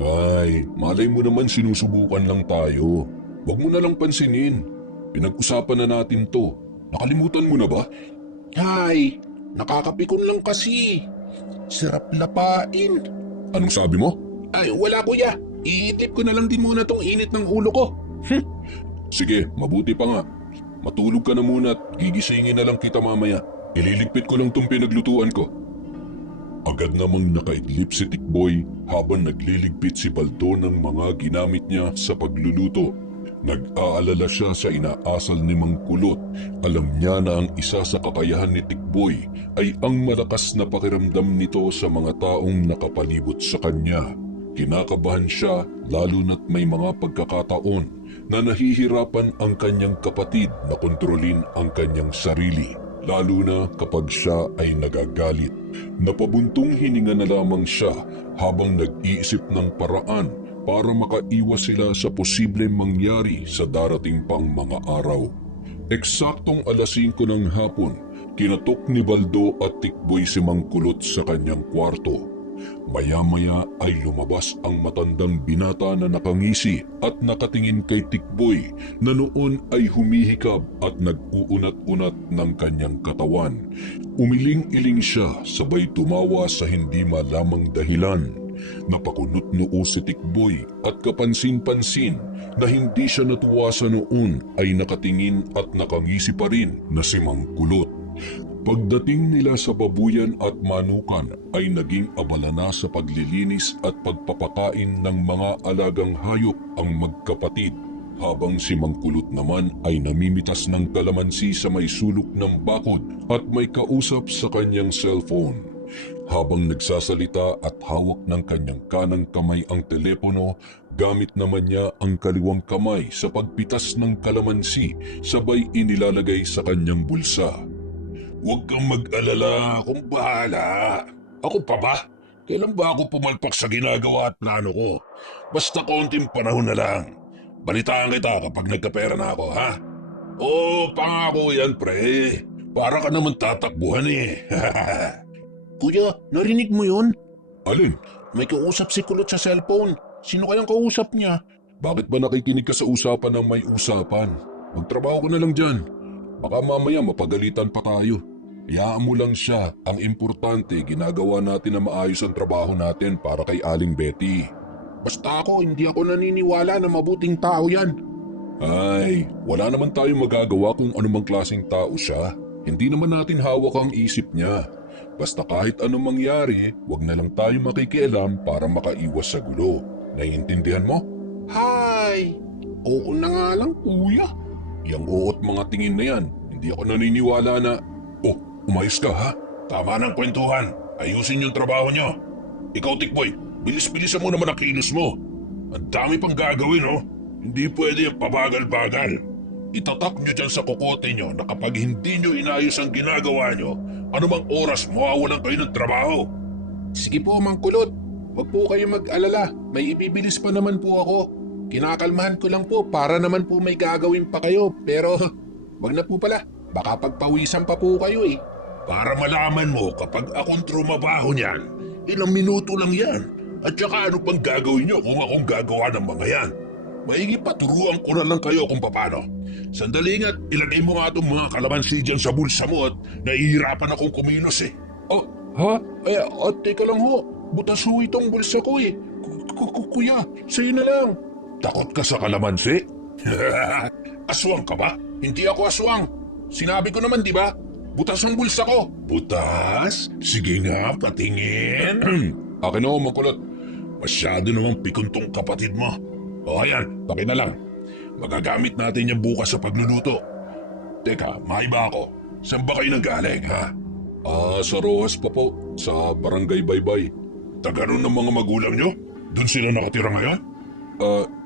Ay, malay mo naman sinusubukan lang tayo. Huwag mo na lang pansinin. Pinag-usapan na natin to. Nakalimutan mo na ba? Ay, nakakapikon lang kasi. Sarap lapain. Anong sabi mo? Ay, wala kuya. Iitip ko na lang din muna tong init ng ulo ko. Sige, mabuti pa nga. Matulog ka na muna at gigisingin na lang kita mamaya. Ililigpit ko lang tong pinaglutuan ko. Agad namang nakaidlip si Tikboy habang nagliligpit si Baldo ng mga ginamit niya sa pagluluto. Nag-aalala siya sa inaasal ni Mang Kulot. Alam niya na ang isa sa kakayahan ni Tikboy ay ang malakas na pakiramdam nito sa mga taong nakapalibot sa kanya. Kinakabahan siya lalo na't may mga pagkakataon na nahihirapan ang kanyang kapatid na kontrolin ang kanyang sarili. Lalo na kapag siya ay nagagalit. Napabuntong hininga na lamang siya habang nag-iisip ng paraan para makaiwas sila sa posibleng mangyari sa darating pang mga araw. Eksaktong alas 5 ng hapon, kinatok ni Baldo at Tikboy si Mang Kulot sa kanyang kwarto. Maya-maya ay lumabas ang matandang binata na nakangisi at nakatingin kay Tikboy na noon ay humihikab at nag-uunat-unat ng kanyang katawan. Umiling-iling siya sabay tumawa sa hindi malamang dahilan. Napakunot noo si Tikboy at kapansin-pansin na hindi siya natuwa sa noon ay nakatingin at nakangisi pa rin na si Mang Kulot. Pagdating nila sa babuyan at manukan ay naging abala na sa paglilinis at pagpapakain ng mga alagang hayop ang magkapatid, habang si Mang Kulot naman ay namimitas ng kalamansi sa may sulok ng bakod at may kausap sa kanyang cellphone. Habang nagsasalita at hawak ng kanyang kanang kamay ang telepono, gamit naman niya ang kaliwang kamay sa pagpitas ng kalamansi sabay inilalagay sa kanyang bulsa. Huwag kang mag-alala, akong bahala. Ako pa ba? Kailan ba ako pumalpak sa ginagawa at plano ko? Basta konting panahon na lang. Balitaan kita kapag nagkapera na ako, ha? Oo, pangako yan, pre. Para ka naman tatakbuhan eh. Kuya, narinig mo yun? Alin? May kausap si Kulot sa cellphone. Sino kayang kausap niya? Bakit ba nakikinig ka sa usapan ng may usapan? Magtrabaho ko na lang dyan. Baka mamaya mapagalitan pa tayo. Hayaan mo lang siya. Ang importante, ginagawa natin na maayos ang trabaho natin para kay Aling Betty. Basta ako, hindi ako naniniwala na mabuting tao yan. Ay, wala naman tayong magagawa kung anumang klaseng tao siya. Hindi naman natin hawak ang isip niya. Basta kahit anong mangyari, wag na lang tayo makikialam para makaiwas sa gulo. Naiintindihan mo? Hay! Oo na nga lang, kuya. Yang oo at mga tingin na yan, hindi ako naniniwala na... Oh, umayos ka ha? Tama ng kwentuhan. Ayusin yung trabaho nyo. Ikaw, Tikboy, bilis-bilisan mo naman ang kilos mo. Ang dami pang gagawin, oh. Hindi pwede yung pabagal-bagal. Itatak nyo dyan sa kokote nyo na kapag hindi nyo inayos ang ginagawa nyo, anumang oras mawawalan kayo ng trabaho. Sige po, Mang Kulot. Huwag po kayo mag-alala. May ibibilis pa naman po ako. Kinakalmahan ko lang po para naman po may gagawin pa kayo. Pero wag na po pala. Baka pagpawisan pa po kayo eh. Para malaman mo kapag akong trumabaho niyan, ilang minuto lang yan. At saka ano pang gagawin nyo kung akong gagawa ng mga yan. Maigi paturuan ko na lang kayo kung paano. Sandali nga't ilagay mo nga itong mga kalamansi dyan sa bulsa mo at nahihirapan akong kumilos eh. Oh, ha? Teka lang ho. Butas ho itong bulsa ko eh. Kuya, sa'yo na lang. Takot ka sa kalamansi? Aswang ka ba? Hindi ako aswang. Sinabi ko naman, di ba? Butas ang bulsa ko. Butas? Sige nga, patingin. Akin ako makulot. Masyado namang pikon tong kapatid mo. O ayan, taki na lang. Magagamit natin yan bukas sa pagluluto. Teka, maiba ako. Saan ba kayo nanggaling, ha? Sa Rojas pa po. Sa Barangay Baybay. Taga ron ng mga magulang nyo? Doon sila nakatira ngayon?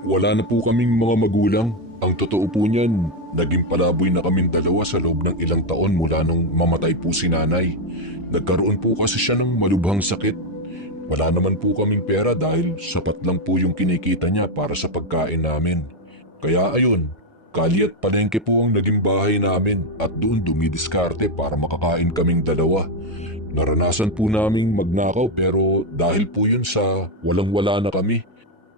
Wala na po kaming mga magulang. Ang totoo po niyan, naging palaboy na kaming dalawa sa loob ng ilang taon mula nung mamatay po si nanay. Nagkaroon po kasi siya ng malubhang sakit. Wala naman po kaming pera dahil sapat lang po yung kinikita niya para sa pagkain namin. Kaya ayun, kali at palengke po ang naging bahay namin at doon dumidiskarte para makakain kaming dalawa. Naranasan po naming magnakaw pero dahil po yun sa walang-wala na kami.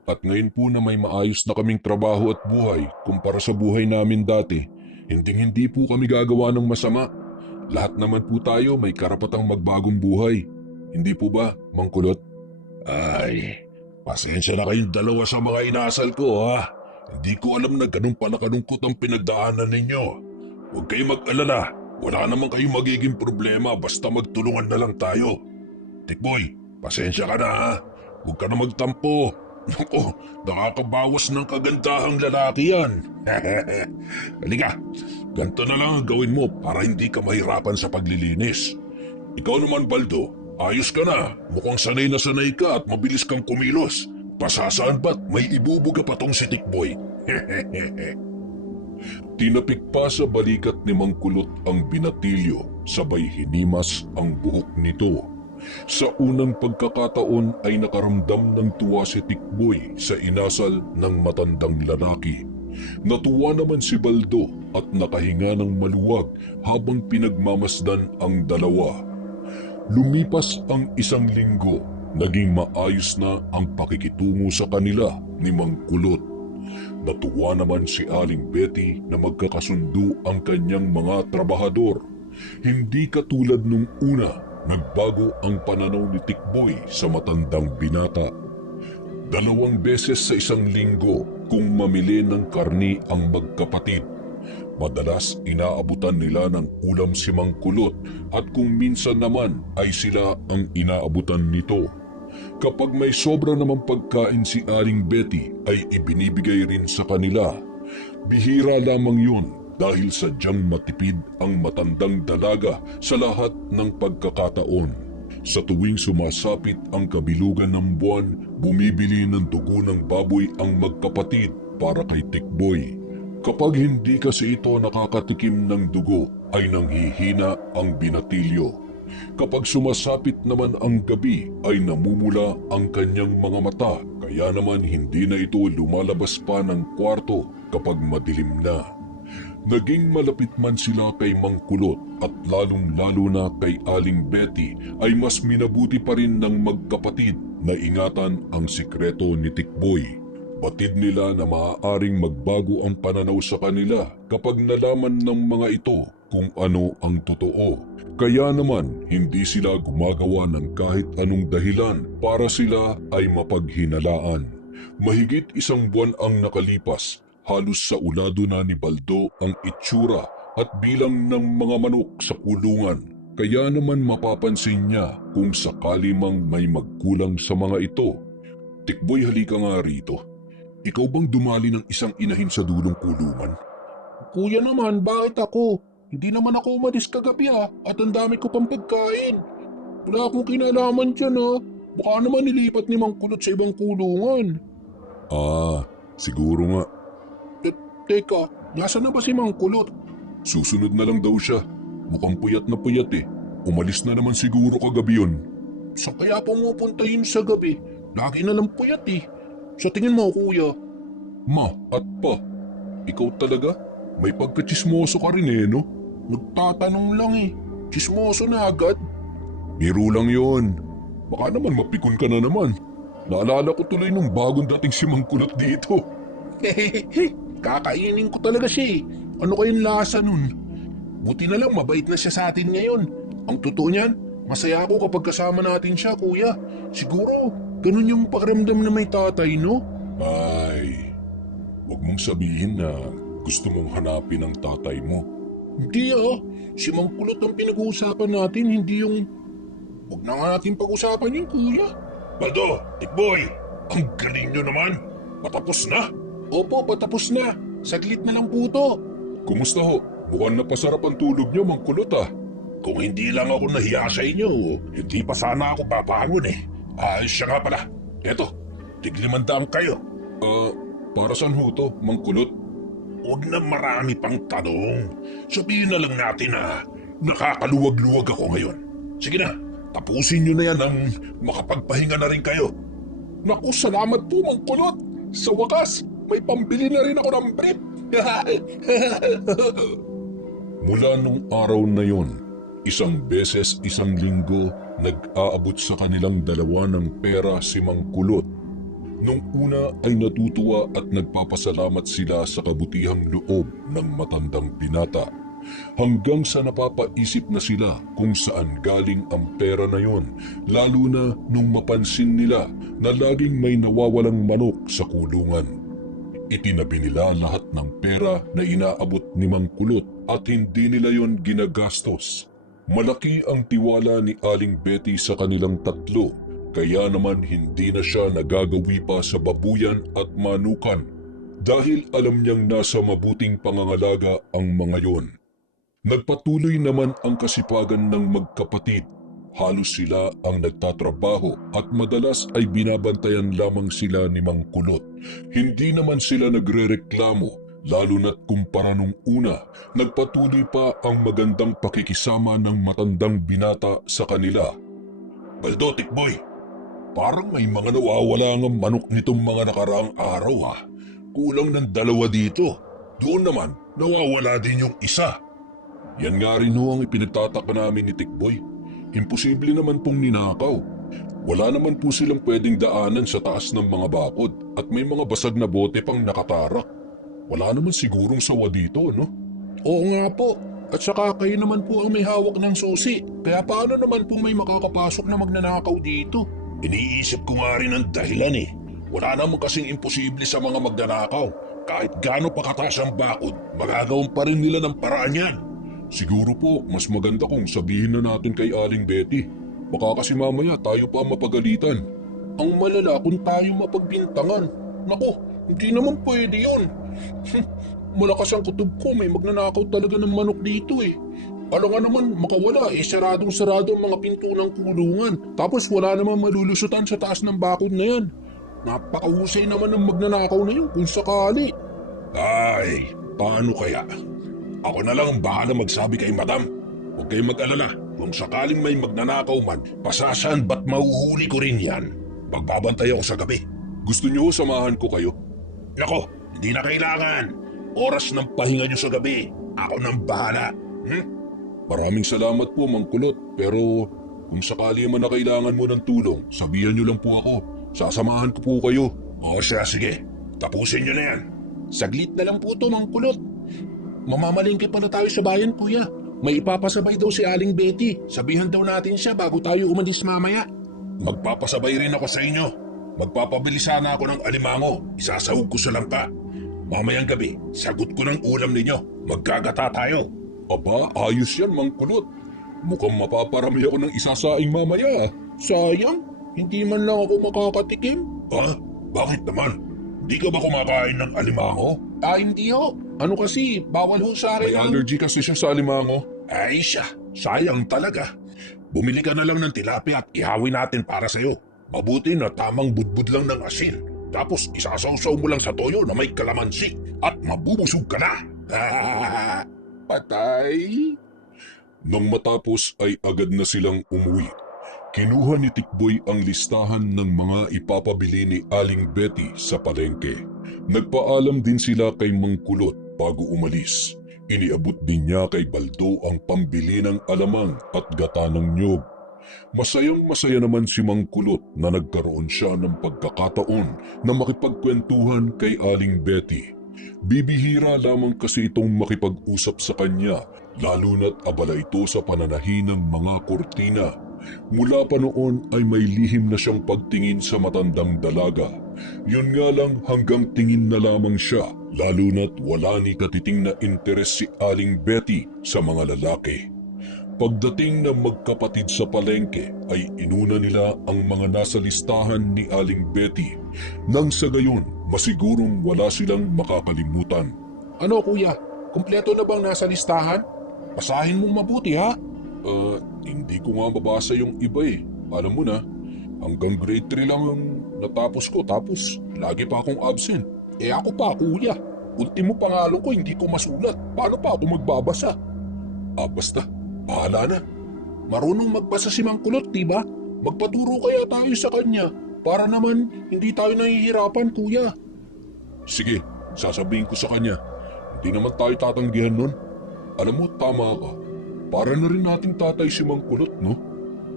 At ngayon po na may maayos na kaming trabaho at buhay kumpara sa buhay namin dati, hindi po kami gagawa ng masama. Lahat naman po tayo may karapatang magbagong buhay. Hindi po ba, Mang Kulot? Ay, pasensya na kayong dalawa sa mga inasal ko ha. Hindi ko alam na ganun pala kalungkot ang pinagdaanan ninyo. Huwag kayong mag-alala, wala naman kayong magiging problema basta magtulungan na lang tayo. Tikboy, pasensya ka na ha. Huwag ka na magtampo. Naku, nakakabawas ng kagandahang lalaki yan. Halika, ganito na lang ang gawin mo para hindi ka mahirapan sa paglilinis. Ikaw naman, Baldo, ayos ka na. Mukhang sanay na sanay ka at mabilis kang kumilos. Pasasaan ba't may ibubuga pa tong si Tikboy? Tinapik pa sa balikat ni Mang Kulot ang binatilyo, sabay hinimas ang buhok nito. Sa unang pagkakataon ay nakaramdam ng tuwa si Tikboy sa inasal ng matandang lalaki. Natuwa naman si Baldo at nakahinga ng maluwag habang pinagmamasdan ang dalawa. Lumipas ang isang linggo, naging maayos na ang pakikitungo sa kanila ni Mang Kulot. Natuwa naman si Aling Betty na magkakasundo ang kanyang mga trabahador. Hindi katulad nung una. Nagbago ang pananaw ni Tikboy sa matandang binata. 2 beses sa isang linggo kung mamili ng karni ang magkapatid. Madalas inaabutan nila ng ulam si Mang Kulot at kung minsan naman ay sila ang inaabutan nito. Kapag may sobra namang pagkain si Aling Betty ay ibinibigay rin sa kanila. Bihira lamang yun. Dahil sadyang matipid ang matandang dalaga sa lahat ng pagkakataon. Sa tuwing sumasapit ang kabilugan ng buwan, bumibili ng dugo ng baboy ang magkapatid para kay Tikboy. Kapag hindi kasi ito nakakatikim ng dugo, ay nanghihina ang binatilyo. Kapag sumasapit naman ang gabi, ay namumula ang kanyang mga mata, kaya naman hindi na ito lumalabas pa ng kwarto kapag madilim na. Naging malapit man sila kay Mang Kulot at lalong-lalo na kay Aling Betty ay mas minabuti pa rin ng magkapatid na ingatan ang sikreto ni Tikboy. Batid nila na maaaring magbago ang pananaw sa kanila kapag nalaman ng mga ito kung ano ang totoo. Kaya naman hindi sila gumagawa ng kahit anong dahilan para sila ay mapaghinalaan. Mahigit 1 buwan ang nakalipas. Halos sa ulado na ni Baldo ang itsura at bilang ng mga manok sa kulungan. Kaya naman mapapansin niya kung sakali mang may magkulang sa mga ito. Tikboy, halika nga rito. Ikaw bang dumali ng isang inahin sa dulong kulungan? Kuya naman, bakit ako? Hindi naman ako umalis kagabi at ang dami ko pang pagkain. Wala akong kinalaman dyan Baka naman nilipat ni Mang Kulot sa ibang kulungan. Siguro nga. Teka, nasa na ba si Mang Kulot? Susunod na lang daw siya. Mukhang puyat na puyat Umalis na naman siguro kagabi yun. Sa kaya pumupunta yun sa gabi? Lagi na lang puyat Sa tingin mo, kuya? Ma at pa, ikaw talaga? May pagkachismoso ka rin no? Nagtatanong lang Chismoso na agad? Biro lang yun. Baka naman mapikon ka na naman. Naalala ko tuloy nung bagong dating si Mang Kulot dito. Kakainin ko talaga siya Ano kayong lasa nun? Buti na lang mabait na siya sa atin ngayon. Ang totoo niyan, Masaya ako kapag kasama natin siya, kuya. Siguro, ganun yung pakiramdam na may tatay, no? Ay, huwag mong sabihin na gusto mong hanapin ang tatay mo. Hindi si Mang Kulot ang pinag-uusapan natin, hindi yung... Huwag na nga natin pag-usapan yun, kuya. Baldo, Tikboy, ang galing nyo naman. Patapos na? Opo, patapos na. Saglit na lang po to. Kumusta ho? Mukhang napasarap ang tulog niyo, Mang Kulot ah. Kung hindi lang ako nahiya sa inyo, hindi pa sana ako papangon eh. Siya nga pala. Eto, tig-500 kayo. Para saan ho to, Mang Kulot? Huwag na marami pang tanong. Sabihin na lang natin na nakakaluwag-luwag ako ngayon. Sige na, tapusin nyo na yan ang makapagpahinga na rin kayo. Naku, salamat po, Mang Kulot. Sa wakas, may pambili na rin ako ng brief. Mula nung araw na yon, isang beses isang linggo nag-aabot sa kanilang dalawa ng pera si Mang Kulot. Nung una ay natutuwa at nagpapasalamat sila sa kabutihang loob ng matandang binata. Hanggang sa napapaisip na sila kung saan galing ang pera na yon, lalo na nung mapansin nila na laging may nawawalang manok sa kulungan. Itinabi nila lahat ng pera na inaabot ni Mang Kulot at hindi nila yon ginagastos. Malaki ang tiwala ni Aling Betty sa kanilang tatlo, kaya naman hindi na siya nagagawi pa sa babuyan at manukan dahil alam niyang nasa mabuting pangangalaga ang mga yon. Nagpatuloy naman ang kasipagan ng magkapatid. Halos sila ang nagtatrabaho at madalas ay binabantayan lamang sila ni Mang Kulot. Hindi naman sila nagrereklamo, lalo na't kumpara nung una, nagpatuloy pa ang magandang pakikisama ng matandang binata sa kanila. Baldo, Tikboy, parang may mga nawawala ng manok nitong mga nakaraang araw Kulang ng 2 dito. Doon naman, nawawala din yung isa. Yan nga rin ho ang ipinagtataka namin ni Tikboy. Imposible naman pong ninakaw. Wala naman po silang pwedeng daanan sa taas ng mga bakod at may mga basag na bote pang nakatarak. Wala naman sigurong sawa dito, no? Oo nga po. At saka kayo naman po ang may hawak ng susi. Kaya paano naman po may makakapasok na magnanakaw dito? Iniisip ko nga rin ang dahilan Wala naman kasing imposible sa mga magnanakaw. Kahit gaano pa kataas ang bakod, magagawan pa rin nila ng paraan yan. Siguro po, mas maganda kung sabihin na natin kay Aling Betty. Baka kasi mamaya tayo pa mapagalitan. Ang malala kung tayo mapagbintangan. Naku, hindi naman pwede yun. Malakas ang kutob ko, may magnanakaw talaga ng manok dito Alam nga naman, makawala saradong-sarado ang mga pinto ng kulungan. Tapos wala naman malulusutan sa taas ng bakod na yan. Napakahusay naman ng magnanakaw na yun kung sakali. Ay, paano kaya? Ako na lang ang bahala magsabi kay madam. Huwag kayong mag-alala. Kung sakaling may magnanakaw man, pasasaan ba't mahuhuli ko rin yan? Magbabantay ako sa gabi. Gusto niyo samahan ko kayo? Nako, hindi na kailangan. Oras ng pahinga niyo sa gabi. Ako nang bahala. Maraming salamat po, Mang Kulot. Pero kung sakali man na kailangan mo ng tulong, sabihan niyo lang po ako. Sasamahan ko po kayo. O siya, sige. Tapusin niyo na yan. Saglit na lang po to, Mang Kulot. Mamamalingki pala tayo sa bayan, kuya. May ipapasabay daw si Aling Betty. Sabihan daw natin siya bago tayo umalis mamaya. Magpapasabay rin ako sa inyo. Magpapabili sana ako ng alimango. Isasahog ko sa lampa. Mamayang gabi, sagot ko ng ulam ninyo. Magkagata tayo. Aba, ayos yan, Mang Kulot. Mukhang mapaparami ako ng isasaing mamaya. Sayang, hindi man lang ako makakatikim. Bakit naman? Di ka ba kumakain ng alimango? Hindi ho. Ano kasi, bawal ho sa akin May allergy kasi siya sa alimango. Ay siya, sayang talaga. Bumili ka na lang ng tilapia at ihawin natin para sa'yo. Mabuti na tamang budbud lang ng asin. Tapos isasawsaw mo lang sa toyo na may kalamansi at mabubusog ka na. Patay. Nang matapos ay agad na silang umuwi. Kinuha ni Tikboy ang listahan ng mga ipapabili ni Aling Betty sa palengke. Nagpaalam din sila kay Mang Kulot bago umalis. Iniabot din niya kay Baldo ang pambili ng alamang at gata ng niyog. Masayang-masaya naman si Mang Kulot na nagkaroon siya ng pagkakataon na makipagkwentuhan kay Aling Betty. Bibihira lamang kasi itong makipag-usap sa kanya, lalo na't abala ito sa pananahi ng mga kurtina. Mula pa noon ay may lihim na siyang pagtingin sa matandang dalaga. Yun nga lang hanggang tingin na lamang siya, lalo na't wala ni katiting na interes si Aling Betty sa mga lalaki. Pagdating ng magkapatid sa palengke ay inuna nila ang mga nasa listahan ni Aling Betty nang sa gayon masigurong wala silang makakalimutan. Ano kuya, kumpleto na bang nasa listahan? Basahin mong mabuti ha. Hindi ko nga mabasa yung iba eh. Alam mo na, hanggang grade 3 lang ang natapos ko tapos lagi pa akong absent. Ako pa kuya, ultimo pangalan ko hindi ko masulat. Paano pa ako magbabasa? Basta, bahala na. Marunong magbasa si Mang Kulot, diba? Magpaturo kaya tayo sa kanya para naman hindi tayo nahihirapan kuya. Sige, sasabihin ko sa kanya. Hindi naman tayo tatanggihan nun. Alam mo, tama ka. Para na rin nating tatay si Mang Kulot, no?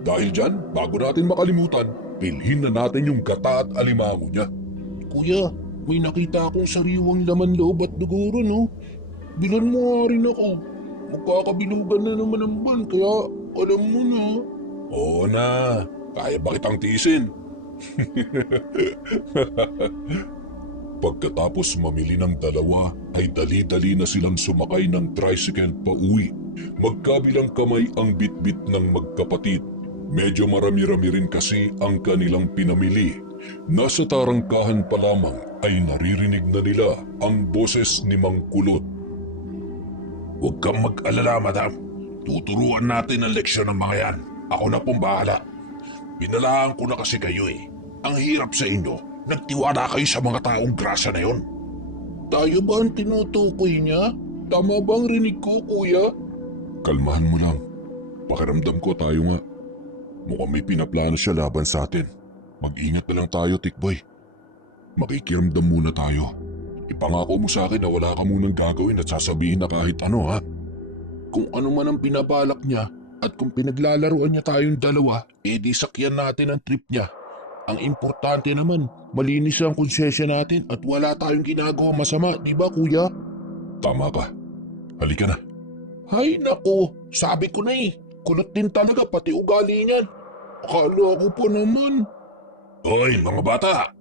Dahil dyan, bago natin makalimutan, bilhin na natin yung gata at alimango niya. Kuya, may nakita akong sariwang laman loob at dugo ron, no? Bilan mo nga rin ako. Magkakabilugan na naman ang ban, kaya alam mo na. Oo na, kaya ba kitang tiisin? Pagkatapos mamili ng dalawa ay dali-dali na silang sumakay ng tricycle pa uwi. Magkabilang kamay ang bitbit ng magkapatid. Medyo marami-rami rin kasi ang kanilang pinamili. Nasa tarangkahan pa lamang ay naririnig na nila ang boses ni Mang Kulot. Huwag kang mag-alala, madam. Tuturuan natin ang leksyon ng mga yan. Ako na pong bahala. Binalaan ko na kasi kayo eh. Ang hirap sa inyo. Nagtiwala kayo sa mga taong grasa na yon. Tayo ba ang tinutukoy niya? Tama ba ang rinig ko, kuya? Kalmahan mo lang. Pakiramdam ko tayo nga. Mukhang may pinaplano siya laban sa atin. Mag-ingat na lang tayo, Tikboy. Makikiramdam muna tayo. Ipangako mo sa akin na wala ka munang gagawin at sasabihin na kahit ano, ha? Kung ano man ang pinabalak niya at kung pinaglalaruan niya tayong dalawa, edi sakyan natin ang trip niya. Ang importante naman, malinis ang konsensya natin at wala tayong ginagawa masama, di ba kuya? Tama ka. Halika na. Hay nako, sabi ko na eh. Kulot din talaga pati ugali niyan. Akala ko pa naman. Hoy, mga bata!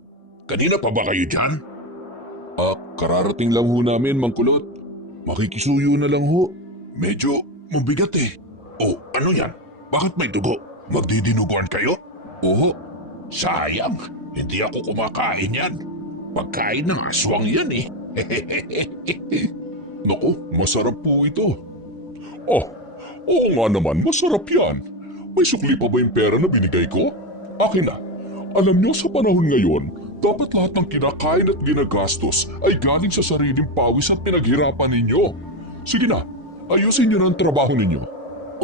Kanina pa ba kayo dyan? Kararating lang ho namin, Mang Kulot. Makikisuyo na lang ho. Medyo mabigat eh. Oh, ano yan? Bakit may dugo? Magdidinuguan kayo? Oo. Sayang, hindi ako kumakain yan. Pagkain ng aswang yan eh. Naku, masarap po ito. Oo nga naman, masarap yan. May sukli pa ba yung pera na binigay ko? Akin na. Alam niyo, sa panahon ngayon, dapat lahat ng kinakain at ginagastos ay galing sa sariling pawis at pinaghirapan ninyo. Sige na, ayusin niyo na ang trabaho ninyo.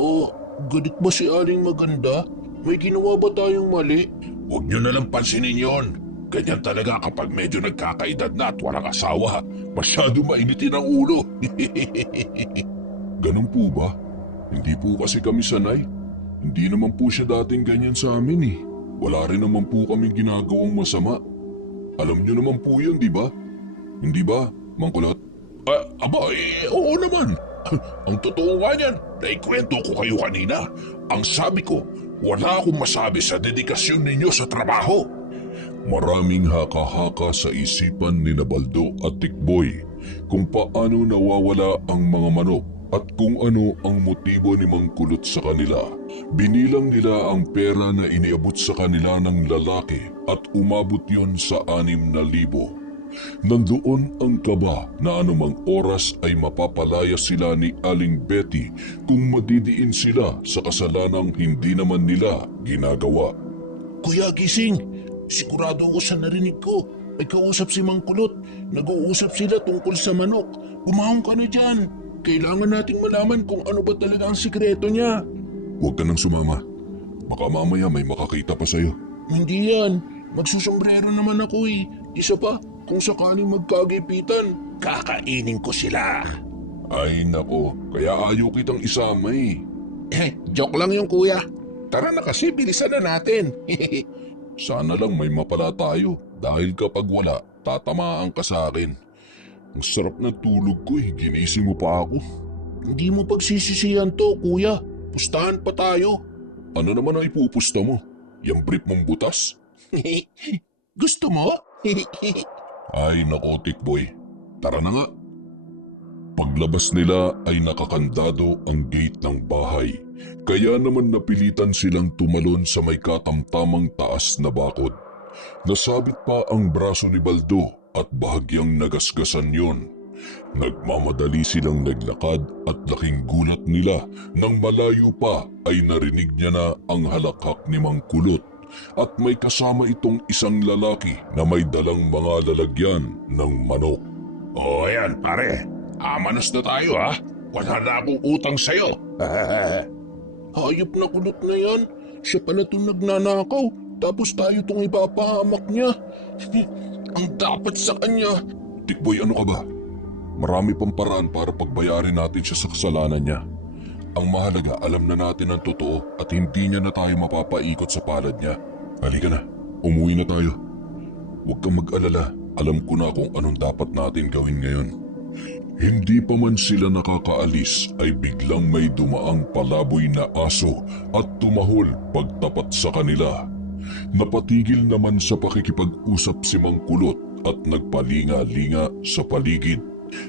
Oh, galit ba si Aling Maganda? May ginawa ba tayong mali? Huwag niyo na lang pansinin yon. Ganyan talaga kapag medyo nagkakaedad na at walang asawa. Masyado mainitin ang ulo. Ganun po ba? Hindi po kasi kami sanay. Hindi naman po siya dating ganyan sa amin eh. Wala rin naman po kami ginagawang masama. Alam niyo naman po yun, di ba? Hindi ba, Mang Kulot? Oo naman. Ang totoo nga niyan, naikwento ko kayo kanina. Ang sabi ko, wala akong masabi sa dedikasyon ninyo sa trabaho. Maraming haka-haka sa isipan ni Nabaldo at Tikboy kung paano nawawala ang mga manok at kung ano ang motibo ni Mang Kulot sa kanila. Binilang nila ang pera na iniabot sa kanila ng lalaki at umabot yon sa 6,000. Nandoon ang kaba na anumang oras ay mapapalaya sila ni Aling Betty kung madidiin sila sa kasalanang hindi naman nila ginagawa. Kuya Gising, sigurado ko sa narinig ko. May kausap si Mang Kulot. Nag-uusap sila tungkol sa manok. Bumahong ka na dyan. Kailangan nating malaman kung ano ba talaga ang sikreto niya. Huwag ka nang sumama. Baka mamaya may makakita pa sa'yo. Hindi yan. Magsusombrero naman ako eh. Isa pa, kung sakaling magkagipitan, kakainin ko sila. Ay nako, kaya ayaw kitang isama eh. Joke lang yung kuya. Tara na kasi, bilisan na natin. Sana lang may mapala tayo dahil kapag wala, tatamaan ka sa akin. Ang sarap na tulog ko eh, ginising mo pa ako. Hindi mo pagsisisihan to, kuya. Pustahan pa tayo. Ano naman ang ipupusta mo? Yang brief mong butas? Gusto mo? Ay nako, Tikboy. Tara na nga. Paglabas nila ay nakakandado ang gate ng bahay. Kaya naman napilitan silang tumalon sa may katamtamang taas na bakod. Nasabit pa ang braso ni Baldo at bahagyang nagasgasan yon. Nagmamadali silang naglakad at laking gulat nila nang malayo pa ay narinig niya na ang halakhak ni Mang Kulot at may kasama itong isang lalaki na may dalang mga lalagyan ng manok. O yan pare, amanas na tayo ha. Wala na akong utang sa'yo. Hayop na kulot na yan. Siya pala itong nagnanakaw. Tapos tayo itong ipapahamak niya. Ang dapat sa kanya. Tikboy, ano ka ba? Marami pang paraan para pagbayarin natin siya sa kasalanan niya. Ang mahalaga, alam na natin ang totoo at hindi niya na tayo mapapaikot sa palad niya. Halika na, umuwi na tayo. Huwag kang mag-alala, alam ko na kung anong dapat natin gawin ngayon. Hindi pa man sila nakakaalis ay biglang may dumaang palaboy na aso at tumahol pagtapat sa kanila. Napatigil naman sa pakikipag-usap si Mang Kulot at nagpalinga-linga sa paligid.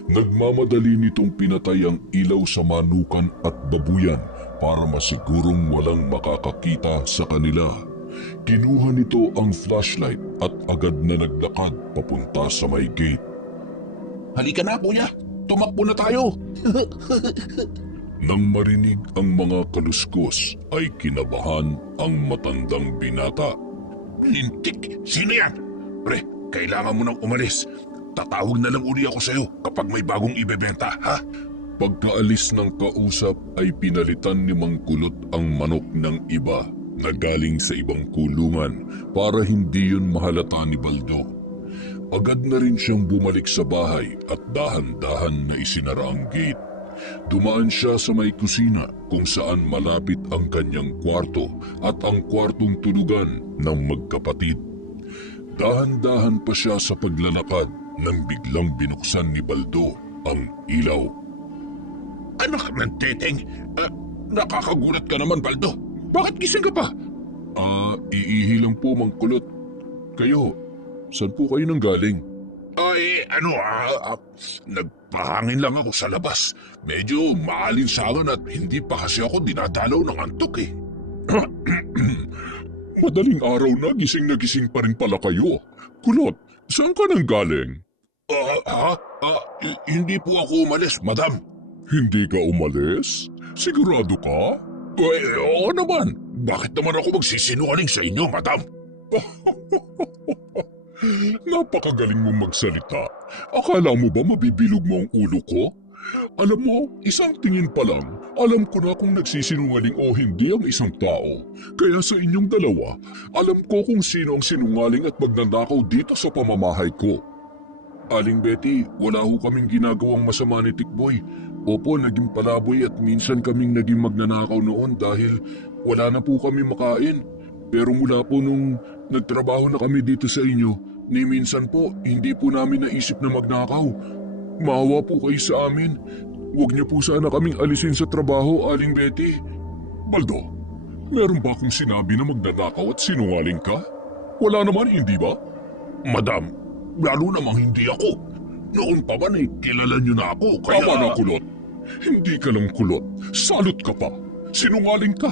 Nagmamadali nitong pinatay ang ilaw sa manukan at babuyan para masigurong walang makakakita sa kanila. Kinuha nito ang flashlight at agad na naglakad papunta sa may gate. Halika na kuya, tumakbo na tayo. Nang marinig ang mga kaluskos ay kinabahan ang matandang binata. Lintik, sino yan? Pre, kailangan mo nang umalis. Tatawag na lang uli ako sa'yo kapag may bagong ibebenta, ha? Pagkaalis ng kausap ay pinalitan ni Mang Kulot ang manok ng iba na galing sa ibang kulungan para hindi yun mahalata ni Baldo. Agad na rin siyang bumalik sa bahay at dahan-dahan na isinara ang gate. Dumaan siya sa may kusina kung saan malapit ang kanyang kwarto at ang kwartong tulugan ng magkapatid. Dahan-dahan pa siya sa paglalakad nang biglang binuksan ni Baldo ang ilaw. Anak ng teteng, nakakagulat ka naman Baldo. Bakit gising ka pa? Iihi lang po, Mang Kulot. Kayo, saan po kayo nang galing? Nagpahangin lang ako sa labas. Medyo maalinsangan at hindi pa kasi ako dinadalaw ng antok eh. Madaling araw na gising pa rin pala kayo. Kulot, saan ka nang galing? Hindi po ako umalis, madam. Hindi ka umalis? Sigurado ka? Oo naman. Bakit naman ako magsisinungaling sa inyo, madam? Napakagaling mong magsalita. Akala mo ba mabibilog mo ang ulo ko? Alam mo, isang tingin pa lang, alam ko na kung nagsisinungaling o hindi ang isang tao. Kaya sa inyong dalawa, alam ko kung sino ang sinungaling at magnanakaw dito sa pamamahay ko. Aling Betty, wala ho kaming ginagawang masama ni Tikboy. Opo, naging palaboy at minsan kaming naging magnanakaw noon dahil wala na po kami makain. Pero mula po nung nagtrabaho na kami dito sa inyo, ni minsan po hindi po namin naisip na magnakaw. Maawa po kayo sa amin. Huwag niyo po sana kaming alisin sa trabaho, Aling Betty. Baldo, meron ba akong sinabi na magnanakaw at sinungaling ka? Wala naman, hindi ba? Madam, lalo namang hindi ako. Noon pa man ay kilala niyo na ako, kaya... Tama na, Kulot. Hindi ka lang kulot. Salot ka pa. Sinungaling ka.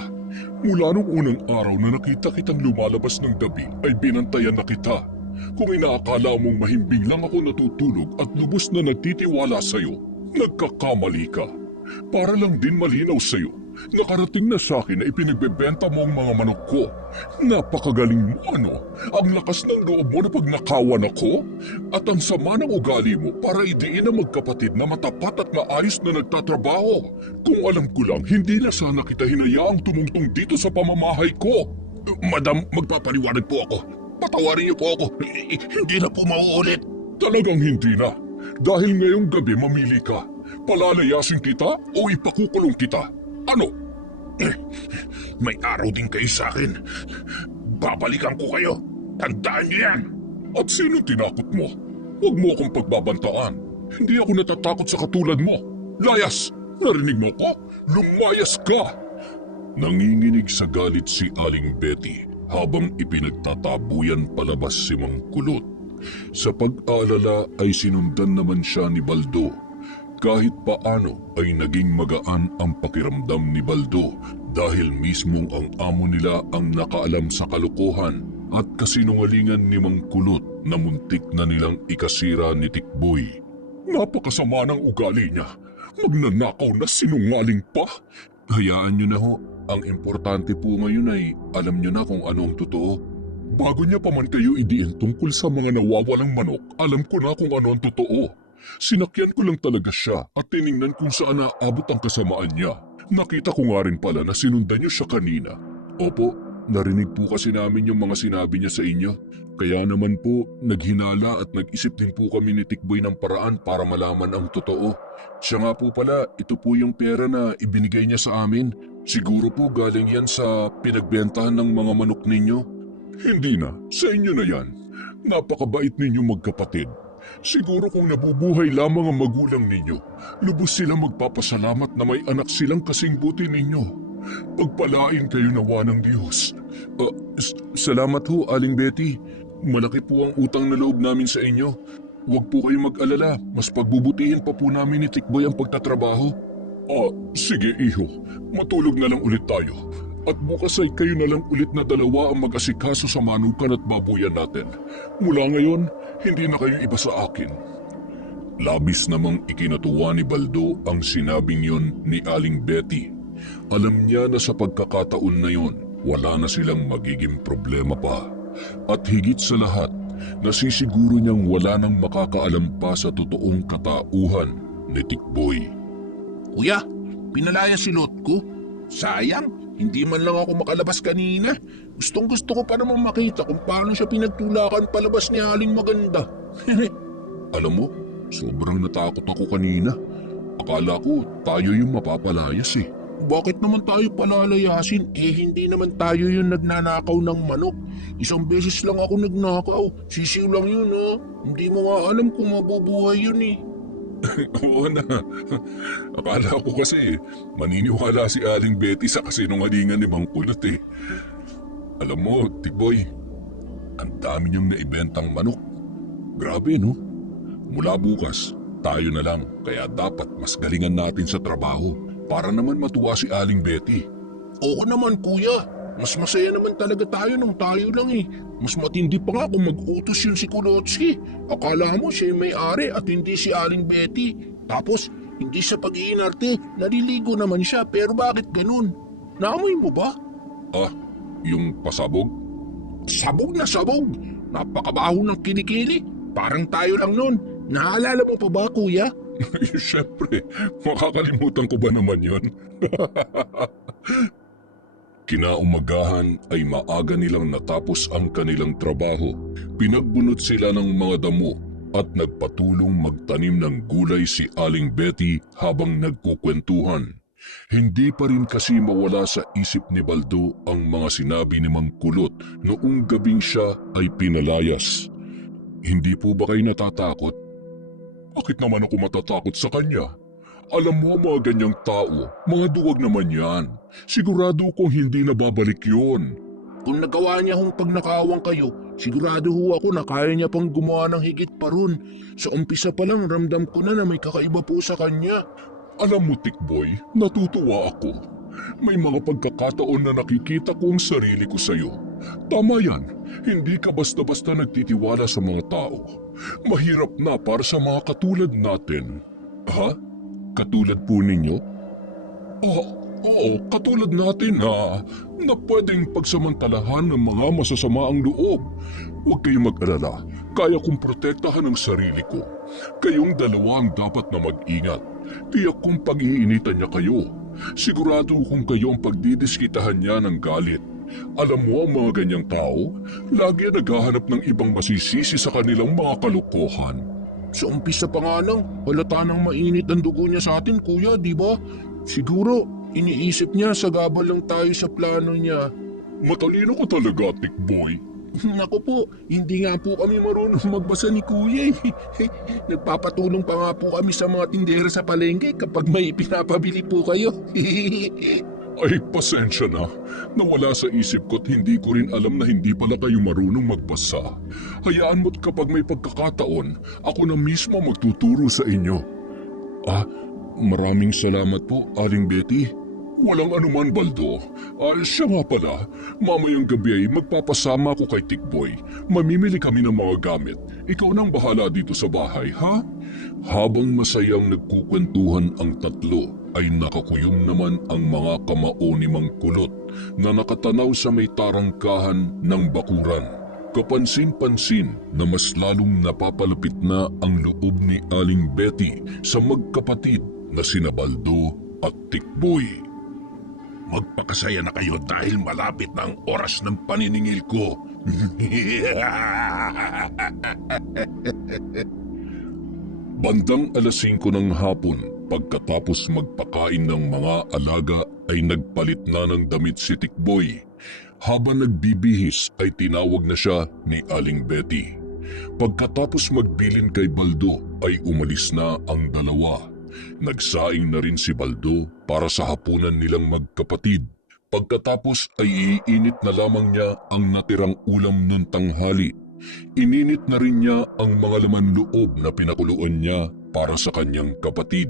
Mula nung unang araw na nakita kitang lumalabas ng gabi ay binantayan na kita. Kung inaakala mong mahimbing lang ako natutulog at lubos na nagtitiwala sa'yo, nagkakamali ka. Para lang din malinaw sa'yo, nakarating na sa akin na ipinagbebenta mo ang mga manok ko. Napakagaling mo, ano? Ang lakas ng loob mo na pag nakawan ako? At ang sama ng ugali mo para idiin ang magkapatid na matapat at maayos na nagtatrabaho. Kung alam ko lang, hindi na sana kita hinayaang tumungtong dito sa pamamahay ko. Madam, magpapaliwanag po ako. Patawarin niyo po ako. Hindi na po mauulit. Talagang hindi na. Dahil ngayong gabi mamili ka. Palalayasin kita o ipakukulong kita. Ano? May araw din kayo sa akin. Babalikan ko kayo. Tandaan niyo yan. At sino tinakot mo? Huwag mo akong pagbabantaan. Hindi ako natatakot sa katulad mo. Layas! Narinig mo ko? Lumayas ka! Nanginginig sa galit si Aling Betty habang ipinagtatabuyan palabas si Mang Kulot. Sa pag-alala ay sinundan naman siya ni Baldo. Kahit paano ay naging magaan ang pakiramdam ni Baldo dahil mismong ang amo nila ang nakaalam sa kalokohan at kasinungalingan ni Mang Kulot na muntik na nilang ikasira ni Tikboy. Napakasama ng ugali niya. Magnanakaw na sinungaling pa. Hayaan niyo na ho. Ang importante po ngayon ay alam niyo na kung ano ang totoo. Bago niya pa man kayo idiin tungkol sa mga nawawalang manok, alam ko na kung ano ang totoo. Sinakyan ko lang talaga siya at tiningnan kung saan naabot ang kasamaan niya. Nakita ko nga rin pala na sinundan niyo siya kanina. Opo, narinig po kasi namin yung mga sinabi niya sa inyo. Kaya naman po, naghinala at nag-isip din po kami ni Tikboy ng paraan para malaman ang totoo. Siya nga po pala, ito po yung pera na ibinigay niya sa amin. Siguro po galing yan sa pinagbentahan ng mga manok ninyo. Hindi na, sa inyo na yan. Napakabait ninyo magkapatid. Siguro kung nabubuhay lamang ang magulang ninyo, lubos silang magpapasalamat na may anak silang kasing buti ninyo. Pagpalain kayo nawa ng Diyos. Salamat ho, Aling Betty. Malaki po ang utang na loob namin sa inyo. Huwag po kayong mag-alala, mas pagbubutihin pa po namin ni Tikboy ang pagtatrabaho. Sige iho, matulog na lang ulit tayo. At bukas ay kayo na lang ulit na dalawa ang mag-asikaso sa manukan at babuyan natin. Mula ngayon, hindi na kayo iba sa akin. Labis namang ikinatuwa ni Baldo ang sinabing yon ni Aling Betty. Alam niya na sa pagkakataon na yon, wala na silang magiging problema pa. At higit sa lahat, nasisiguro niyang wala nang makakaalam pa sa totoong katauhan ni Tikboy. Kuya, pinalaya si Lot ko. Sayang. Hindi man lang ako makalabas kanina. Gustong gusto ko pa naman makita kung paano siya pinagtulakan palabas ni Aling Maganda. Alam mo, sobrang natakot ako kanina. Akala ko tayo yung mapapalayas eh. Bakit naman tayo palalayasin? Hindi naman tayo yung nagnanakaw ng manok. Isang beses lang ako nagnakaw. Sisiw lang yun ha. Hindi mo nga alam kung mabubuhay yun eh. Oo na. Akala ko kasi maniniwala si Aling Betty sa kasinungalingan ni Mang Kulot eh. Alam mo, Tikboy, ang dami niyang naibentang manok. Grabe no? Mula bukas, tayo na lang. Kaya dapat mas galingan natin sa trabaho para naman matuwa si Aling Betty. Oo naman kuya. Mas masaya naman talaga tayo nung tayo lang eh. Mas matindi pa nga kung mag-utos yun si Kulotski. Akala mo siya yung may-ari at hindi si Aling Betty. Tapos, hindi sa pag-iinarte, naliligo naman siya pero bakit ganun? Naamoy mo ba? Yung pasabog? Sabog na sabog! Napakabaho ng kilikili. Parang tayo lang nun. Naalala mo pa ba kuya? Siyempre, makakalimutan ko ba naman yon? Kinaumagahan ay maaga nilang natapos ang kanilang trabaho. Pinagbunot sila ng mga damo at nagpatulong magtanim ng gulay si Aling Betty habang nagkukwentuhan. Hindi pa rin kasi mawala sa isip ni Baldo ang mga sinabi ni Mang Kulot noong gabing siya ay pinalayas. Hindi po ba kayo natatakot? Bakit naman ako matatakot sa kanya? Alam mo mga ganyang tao, mga duwag naman yan. Sigurado kong hindi na babalik yun. Kung nagawa niya hong pagnakawang kayo, sigurado ho ako na kaya niya pang gumawa ng higit pa ron. Sa umpisa pa lang ramdam ko na may kakaiba po sa kanya. Alam mo Tikboy, natutuwa ako. May mga pagkakataon na nakikita ko ang sarili ko sa'yo. Tama yan, hindi ka basta-basta nagtitiwala sa mga tao. Mahirap na para sa mga katulad natin. Ha? Katulad po ninyo? Oo, katulad natin na pwedeng pagsamantalahan ng mga masasama ang loob. Huwag kayong mag-alala, kaya kong protektahan ang sarili ko. Kayong dalawa ang dapat na mag-ingat. Tiyak kong pag-iinitan niya kayo. Sigurado kung kayo ang pagdidiskitahan niya ng galit. Alam mo ang mga ganyang tao, lagi naghahanap ng ibang masisisi sa kanilang mga kalokohan. Sa umpisa pa nga lang, halata nang mainit ang dugo niya sa atin kuya, di ba? Siguro, iniisip niya sagabal lang tayo sa plano niya. Matalino ko talaga, Tikboy. Naku po, hindi nga po kami marunong magbasa ni kuya eh. Nagpapatulong pa nga po kami sa mga tindera sa palengke kapag may pinapabili po kayo. Ay, pasensya na. Nawala sa isip ko't hindi ko rin alam na hindi pala kayo marunong magbasa. Hayaan mo't kapag may pagkakataon, ako na mismo magtuturo sa inyo. Ah, maraming salamat po, Aling Betty. Walang anuman, Baldo. Siya nga pala, mamayang gabi ay magpapasama ko kay Tikboy. Mamimili kami ng mga gamit. Ikaw nang bahala dito sa bahay, ha? Habang masayang nagkukwentuhan ang tatlo, ay nakakuyom naman ang mga kamao ni Mang Kulot na nakatanaw sa may tarangkahan ng bakuran. Kapansin-pansin na mas lalong napapalapit na ang loob ni Aling Betty sa magkapatid na sina Baldo at Tikboy. Magpakasaya na kayo dahil malapit na ang oras ng paniningil ko. Bandang alas 5 ng hapon, pagkatapos magpakain ng mga alaga ay nagpalit na ng damit si Tikboy. Habang nagbibihis ay tinawag na siya ni Aling Betty. Pagkatapos magbilin kay Baldo ay umalis na ang dalawa. Nagsaing na rin si Baldo para sa hapunan nilang magkapatid. Pagkatapos ay iinit na lamang niya ang natirang ulam ng tanghali. Ininit na rin niya ang mga laman loob na pinakuluan niya para sa kanyang kapatid.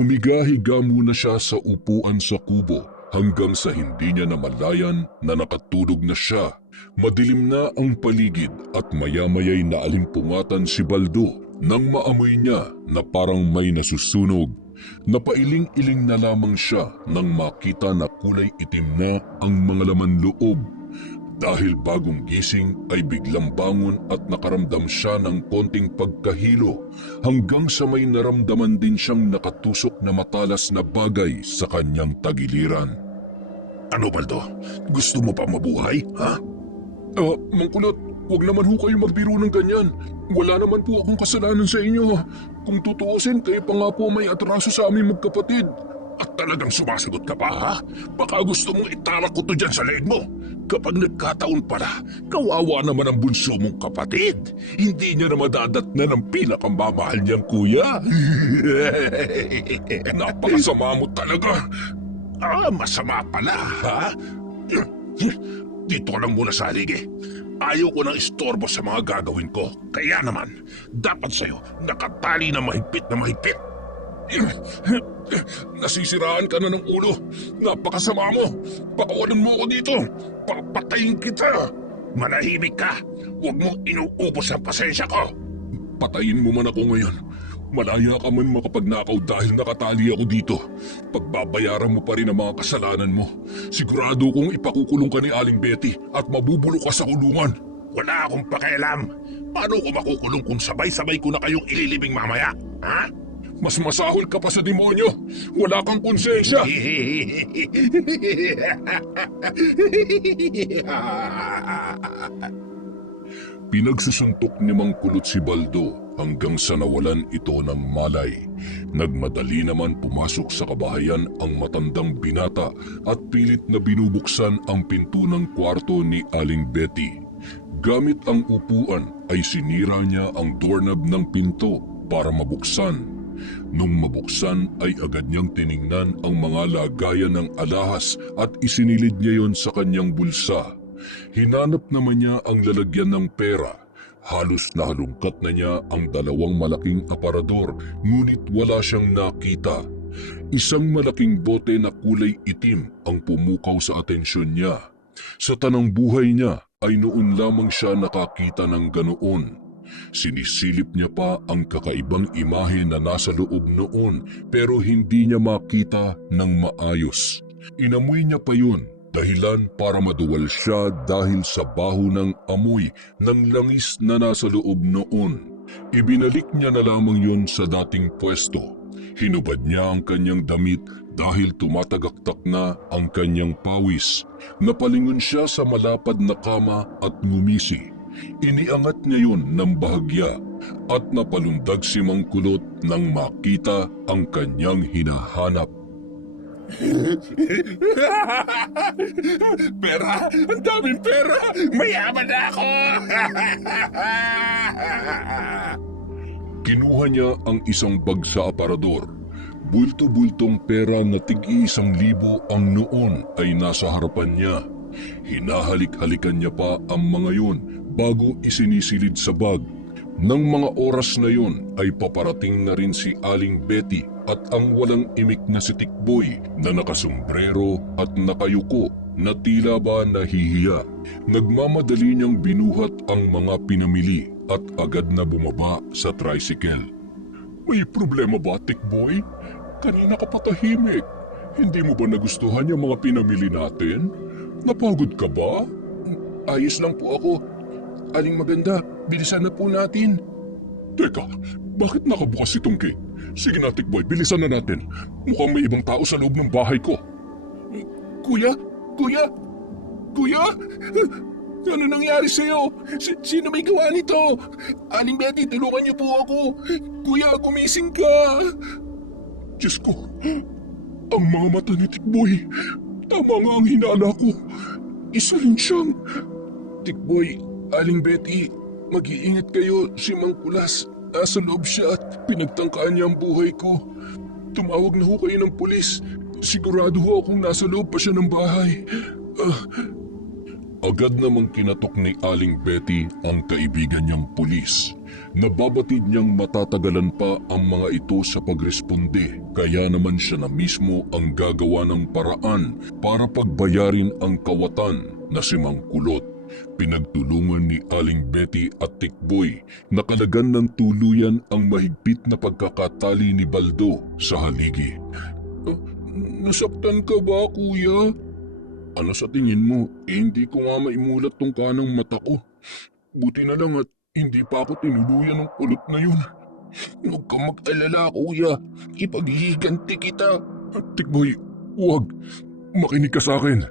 Humiga-higa muna siya sa upuan sa kubo hanggang sa hindi niya namalayan na nakatulog na siya. Madilim na ang paligid at maya-maya'y naalimpungatan si Baldo nang maamoy niya na parang may nasusunog. Napailing-iling na lamang siya nang makita na kulay itim na ang mga laman loob. Dahil bagong gising ay biglang bangon at nakaramdam siya ng konting pagkahilo hanggang sa may naramdaman din siyang nakatusok na matalas na bagay sa kanyang tagiliran. Ano, Baldo? Gusto mo pa mabuhay, ha? Mang Kulot, huwag naman ho kayo magbiro ng ganyan. Wala naman po akong kasalanan sa inyo. Kung tutuusin, kayo pa nga po may atraso sa aming magkapatid. At talagang sumasagot ka pa, ha? Baka gusto mong italak ko to dyan sa leeg mo. Kapag nagkataon pala, kawawa naman ang bunso mong kapatid. Hindi niya na madadatnan ng pinakamamahal niyang kuya. Napakasama mo talaga. Masama pala, ha? Dito ka lang muna sa haligi. Ayaw ko ng istorbo sa mga gagawin ko. Kaya naman, dapat sa'yo nakatali na mahigpit na mahigpit. Nasisiraan ka na ng ulo. Napakasama mo. Pakawalan mo ako dito. Papatayin kita. Manahimik ka. Huwag mong inuubos ang pasensya ko. Patayin mo man ako ngayon. Malaya ka man makapagnakaw dahil nakatali ako dito. Pagbabayaran mo pa rin ang mga kasalanan mo. Sigurado kong ipakukulong ka ni Aling Betty at mabubulok ka sa kulungan. Wala akong pakialam. Paano ko makukulong kung sabay-sabay ko na kayong ililibing mamaya? Ha? Mas masahol ka pa sa demonyo. Wala kang konsensya. Pinagsusuntok ni Mang Kulot si Baldo hanggang sa nawalan ito ng malay. Nagmadali naman pumasok sa kabahayan ang matandang binata at pilit na binubuksan ang pinto ng kwarto ni Aling Betty. Gamit ang upuan ay sinira niya ang doorknob ng pinto para mabuksan. Nung mabuksan ay agad niyang tiningnan ang mga lagayan ng alahas at isinilid niya yon sa kanyang bulsa. Hinanap naman niya ang lalagyan ng pera. Halos nahalungkat na niya ang dalawang malaking aparador ngunit wala siyang nakita. Isang malaking bote na kulay itim ang pumukaw sa atensyon niya. Sa tanang buhay niya ay noon lamang siya nakakita ng ganoon. Sinisilip niya pa ang kakaibang imahe na nasa loob noon pero hindi niya makita ng maayos. Inamoy niya pa yun. Dahilan para maduwal siya dahil sa baho ng amoy ng langis na nasa loob noon. Ibinalik niya na lamang yon sa dating pwesto. Hinubad niya ang kanyang damit dahil tumatagaktak na ang kanyang pawis. Napalingon siya sa malapad na kama at ngumisi. Iniangat niya yun ng bahagya at napalundag si Mang Kulot nang makita ang kanyang hinahanap. Pera! Ang daming pera! Mayaman na ako! Kinuha niya ang isang bag sa aparador. Bulto-bultong pera na tig-1,000 ang noon ay nasa harapan niya. Hinahalik-halikan niya pa ang mga yun bago isinisilid sa bag. Nang mga oras na yun ay paparating na rin si Aling Betty at ang walang imik na si Tikboy na nakasombrero at nakayuko na tila ba nahihiya. Nagmamadali niyang binuhat ang mga pinamili at agad na bumaba sa tricycle. May problema ba, Tikboy? Kanina ka patahimik. Hindi mo ba nagustuhan yung mga pinamili natin? Napagod ka ba? Ayos lang po ako. Aling Maganda, bilisan na po natin. Teka, bakit nakabukas itong gate? Sige na, Tikboy, bilisan na natin. Mukhang may ibang tao sa loob ng bahay ko. Kuya? Kuya? Kuya? Ano nangyari sa'yo? Sino may gawa nito? Aling Betty, tulungan niyo po ako. Kuya, gumising ka. Diyos ko, ang mga mata ni Tikboy. Tama nga ang hinala ko. Isa rin siyang... Tikboy, Aling Betty, mag-iingat kayo. Si Mang Kulas, nasa loob siya at pinagtangkaan niya ang buhay ko. Tumawag na ho kayo ng pulis. Sigurado ho akong nasa loob pa siya ng bahay. Agad namang kinatok ni Aling Betty ang kaibigan niyang pulis. Nababatid niyang matatagalan pa ang mga ito sa pagresponde, kaya naman siya na mismo ang gagawa ng paraan para pagbayarin ang kawatan na si Mang Kulot. Pinagtulungan ni Aling Betty at Tikboy na kalagan ng tuluyan ang mahigpit na pagkakatali ni Baldo sa haligi. Nasaktan ka ba, kuya? Ano sa tingin mo? Hindi ko nga maimulat tong kanang mata ko. Buti na lang at hindi pa ako tinuluyan ng kulot na yun. Huwag kang mag-alala, kuya. Ipaghihiganti kita. Tikboy, huwag. Makinig ka sa akin.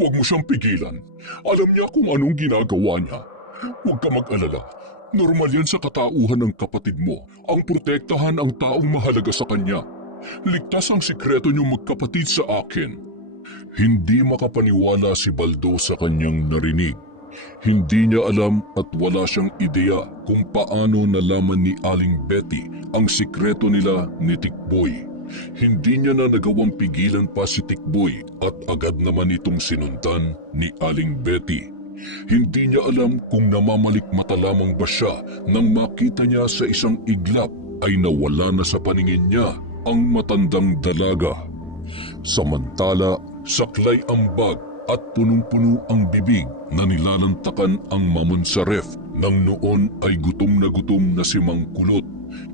Huwag mo siyang pigilan. Alam niya kung anong ginagawa niya. Huwag ka mag-alala. Normal yan sa katauhan ng kapatid mo. Ang protektahan ang taong mahalaga sa kanya. Ligtas ang sikreto niyong magkapatid sa akin. Hindi makapaniwala si Baldo sa kanyang narinig. Hindi niya alam at wala siyang ideya kung paano nalaman ni Aling Betty ang sikreto nila ni Tikboy. Hindi niya na nagawang pigilan pa si Tikboy at agad naman itong sinundan ni Aling Betty. Hindi niya alam kung namamalikmata lamang ba siya nang makita niya sa isang iglap ay nawala na sa paningin niya ang matandang dalaga. Samantala, saklay ang bag at punong-puno ang bibig na nilalantakan ang mamon sa ref nang noon ay gutom na si Mang Kulot.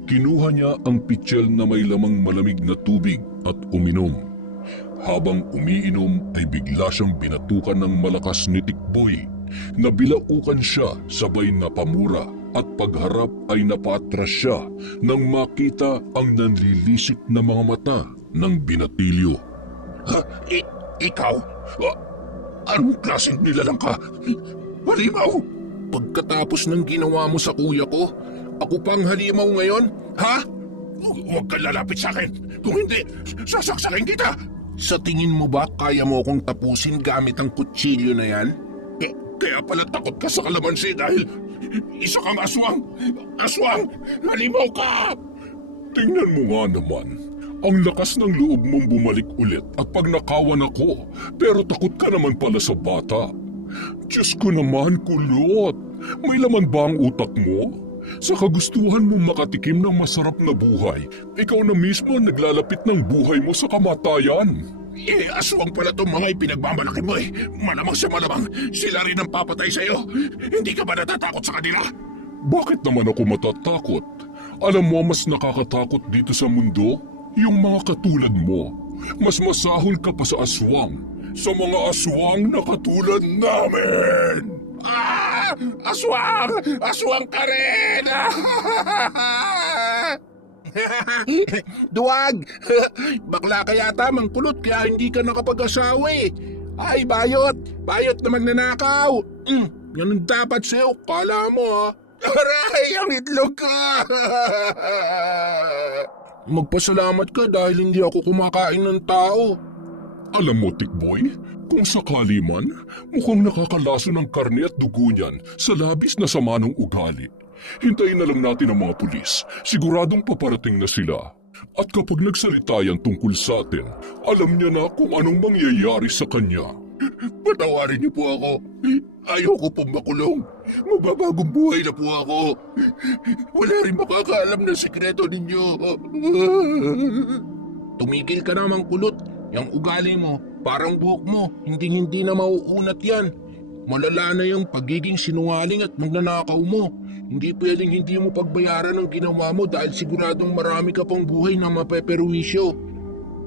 Kinuha niya ang pitsyel na may lamang malamig na tubig at uminom. Habang umiinom ay bigla siyang binatukan ng malakas ni Tikboy. Nabilaukan siya sabay napamura at pagharap ay napatras siya nang makita ang nanlilisik na mga mata ng binatilyo. Ikaw? Anong klaseng nilalang ka? Halimaw! Pagkatapos ng ginawa mo sa kuya ko, ako pang halimaw ngayon? Ha? Huwag ka lalapit sa akin. Kung hindi, sasaksakin kita. Sa tingin mo ba kaya mo akong tapusin gamit ang kutsilyo na yan? Kaya pala takot ka sa kalamansi dahil isa kang aswang. Aswang! Halimaw ka! Tingnan mo nga naman. Ang lakas ng loob mong bumalik ulit at pagnakawan ako, pero takot ka naman pala sa bata. Diyos ko naman, Kulot. May laman ba ang utak mo? Sa kagustuhan mong makatikim ng masarap na buhay, ikaw na mismo ang naglalapit ng buhay mo sa kamatayan. Aswang pala itong mga ipinagmamalaki mo eh. Malamang sa malamang, sila rin ang papatay sa'yo. Hindi ka ba natatakot sa kanila? Bakit naman ako matatakot? Alam mo mas nakakatakot dito sa mundo? Yung mga katulad mo. Mas masahol ka pa sa aswang. Sa mga aswang na katulad namin! Aswang! Aswang ka rin! Duwag! Bakla ka yata, Mang Kulot, kaya hindi ka nakapag-asawa eh. Ay, bayot! Bayot na magnanakaw! Ganun dapat sa'yo, kala mo ha? Aray, ang itlog ka! Magpasalamat ka dahil hindi ako kumakain ng tao. Alam mo, Tikboy, kung sakali man, mukhang nakakalaso ng karne at dugo niyan sa labis na sama ng ugali. Hintayin na lang natin ang mga pulis. Siguradong paparating na sila. At kapag nagsalita yan tungkol sa atin, alam niya na kung anong mangyayari sa kanya. Patawarin niyo po ako. Ayoko pong makulong. Mababagong buhay na po ako. Wala rin makakaalam ng sikreto ninyo. Tumigil ka naman, kulot. Yang ugali mo, parang buhok mo. Hindi na mauunat yan. Malala na yung pagiging sinungaling at magnanakaw mo. Hindi pwedeng hindi mo pagbayaran ng ginawa mo dahil siguradong marami ka pang buhay na mapeperwisyo.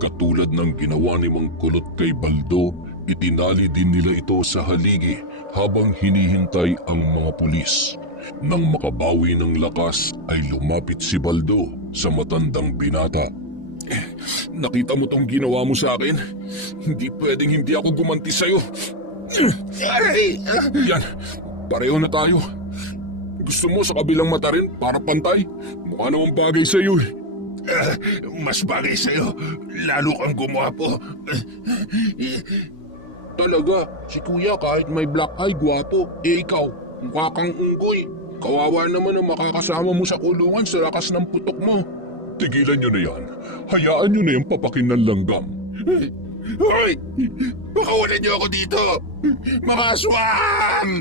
Katulad ng ginawa ni Mang Kulot kay Baldo, itinali din nila ito sa haligi habang hinihintay ang mga pulis. Nang makabawi ng lakas ay lumapit si Baldo sa matandang binata. Nakita mo tong ginawa mo sa akin? Hindi pwedeng hindi ako gumanti sa'yo. Aray! Yan, pareho na tayo. Gusto mo sa kabilang mata rin para pantay? Mukha namang bagay sa'yo eh. Mas bagay sa'yo. Lalo kang gumwapo. Talaga, si kuya kahit may black eye gwapo. Ikaw, mukha kang unggoy. Kawawa naman ang makakasama mo sa kulungan sa lakas ng putok mo. Tigilan nyo na yan. Hayaan nyo na yung papakin ng langgam. Hoy! Pakawalan niyo ako dito! Mga aswang!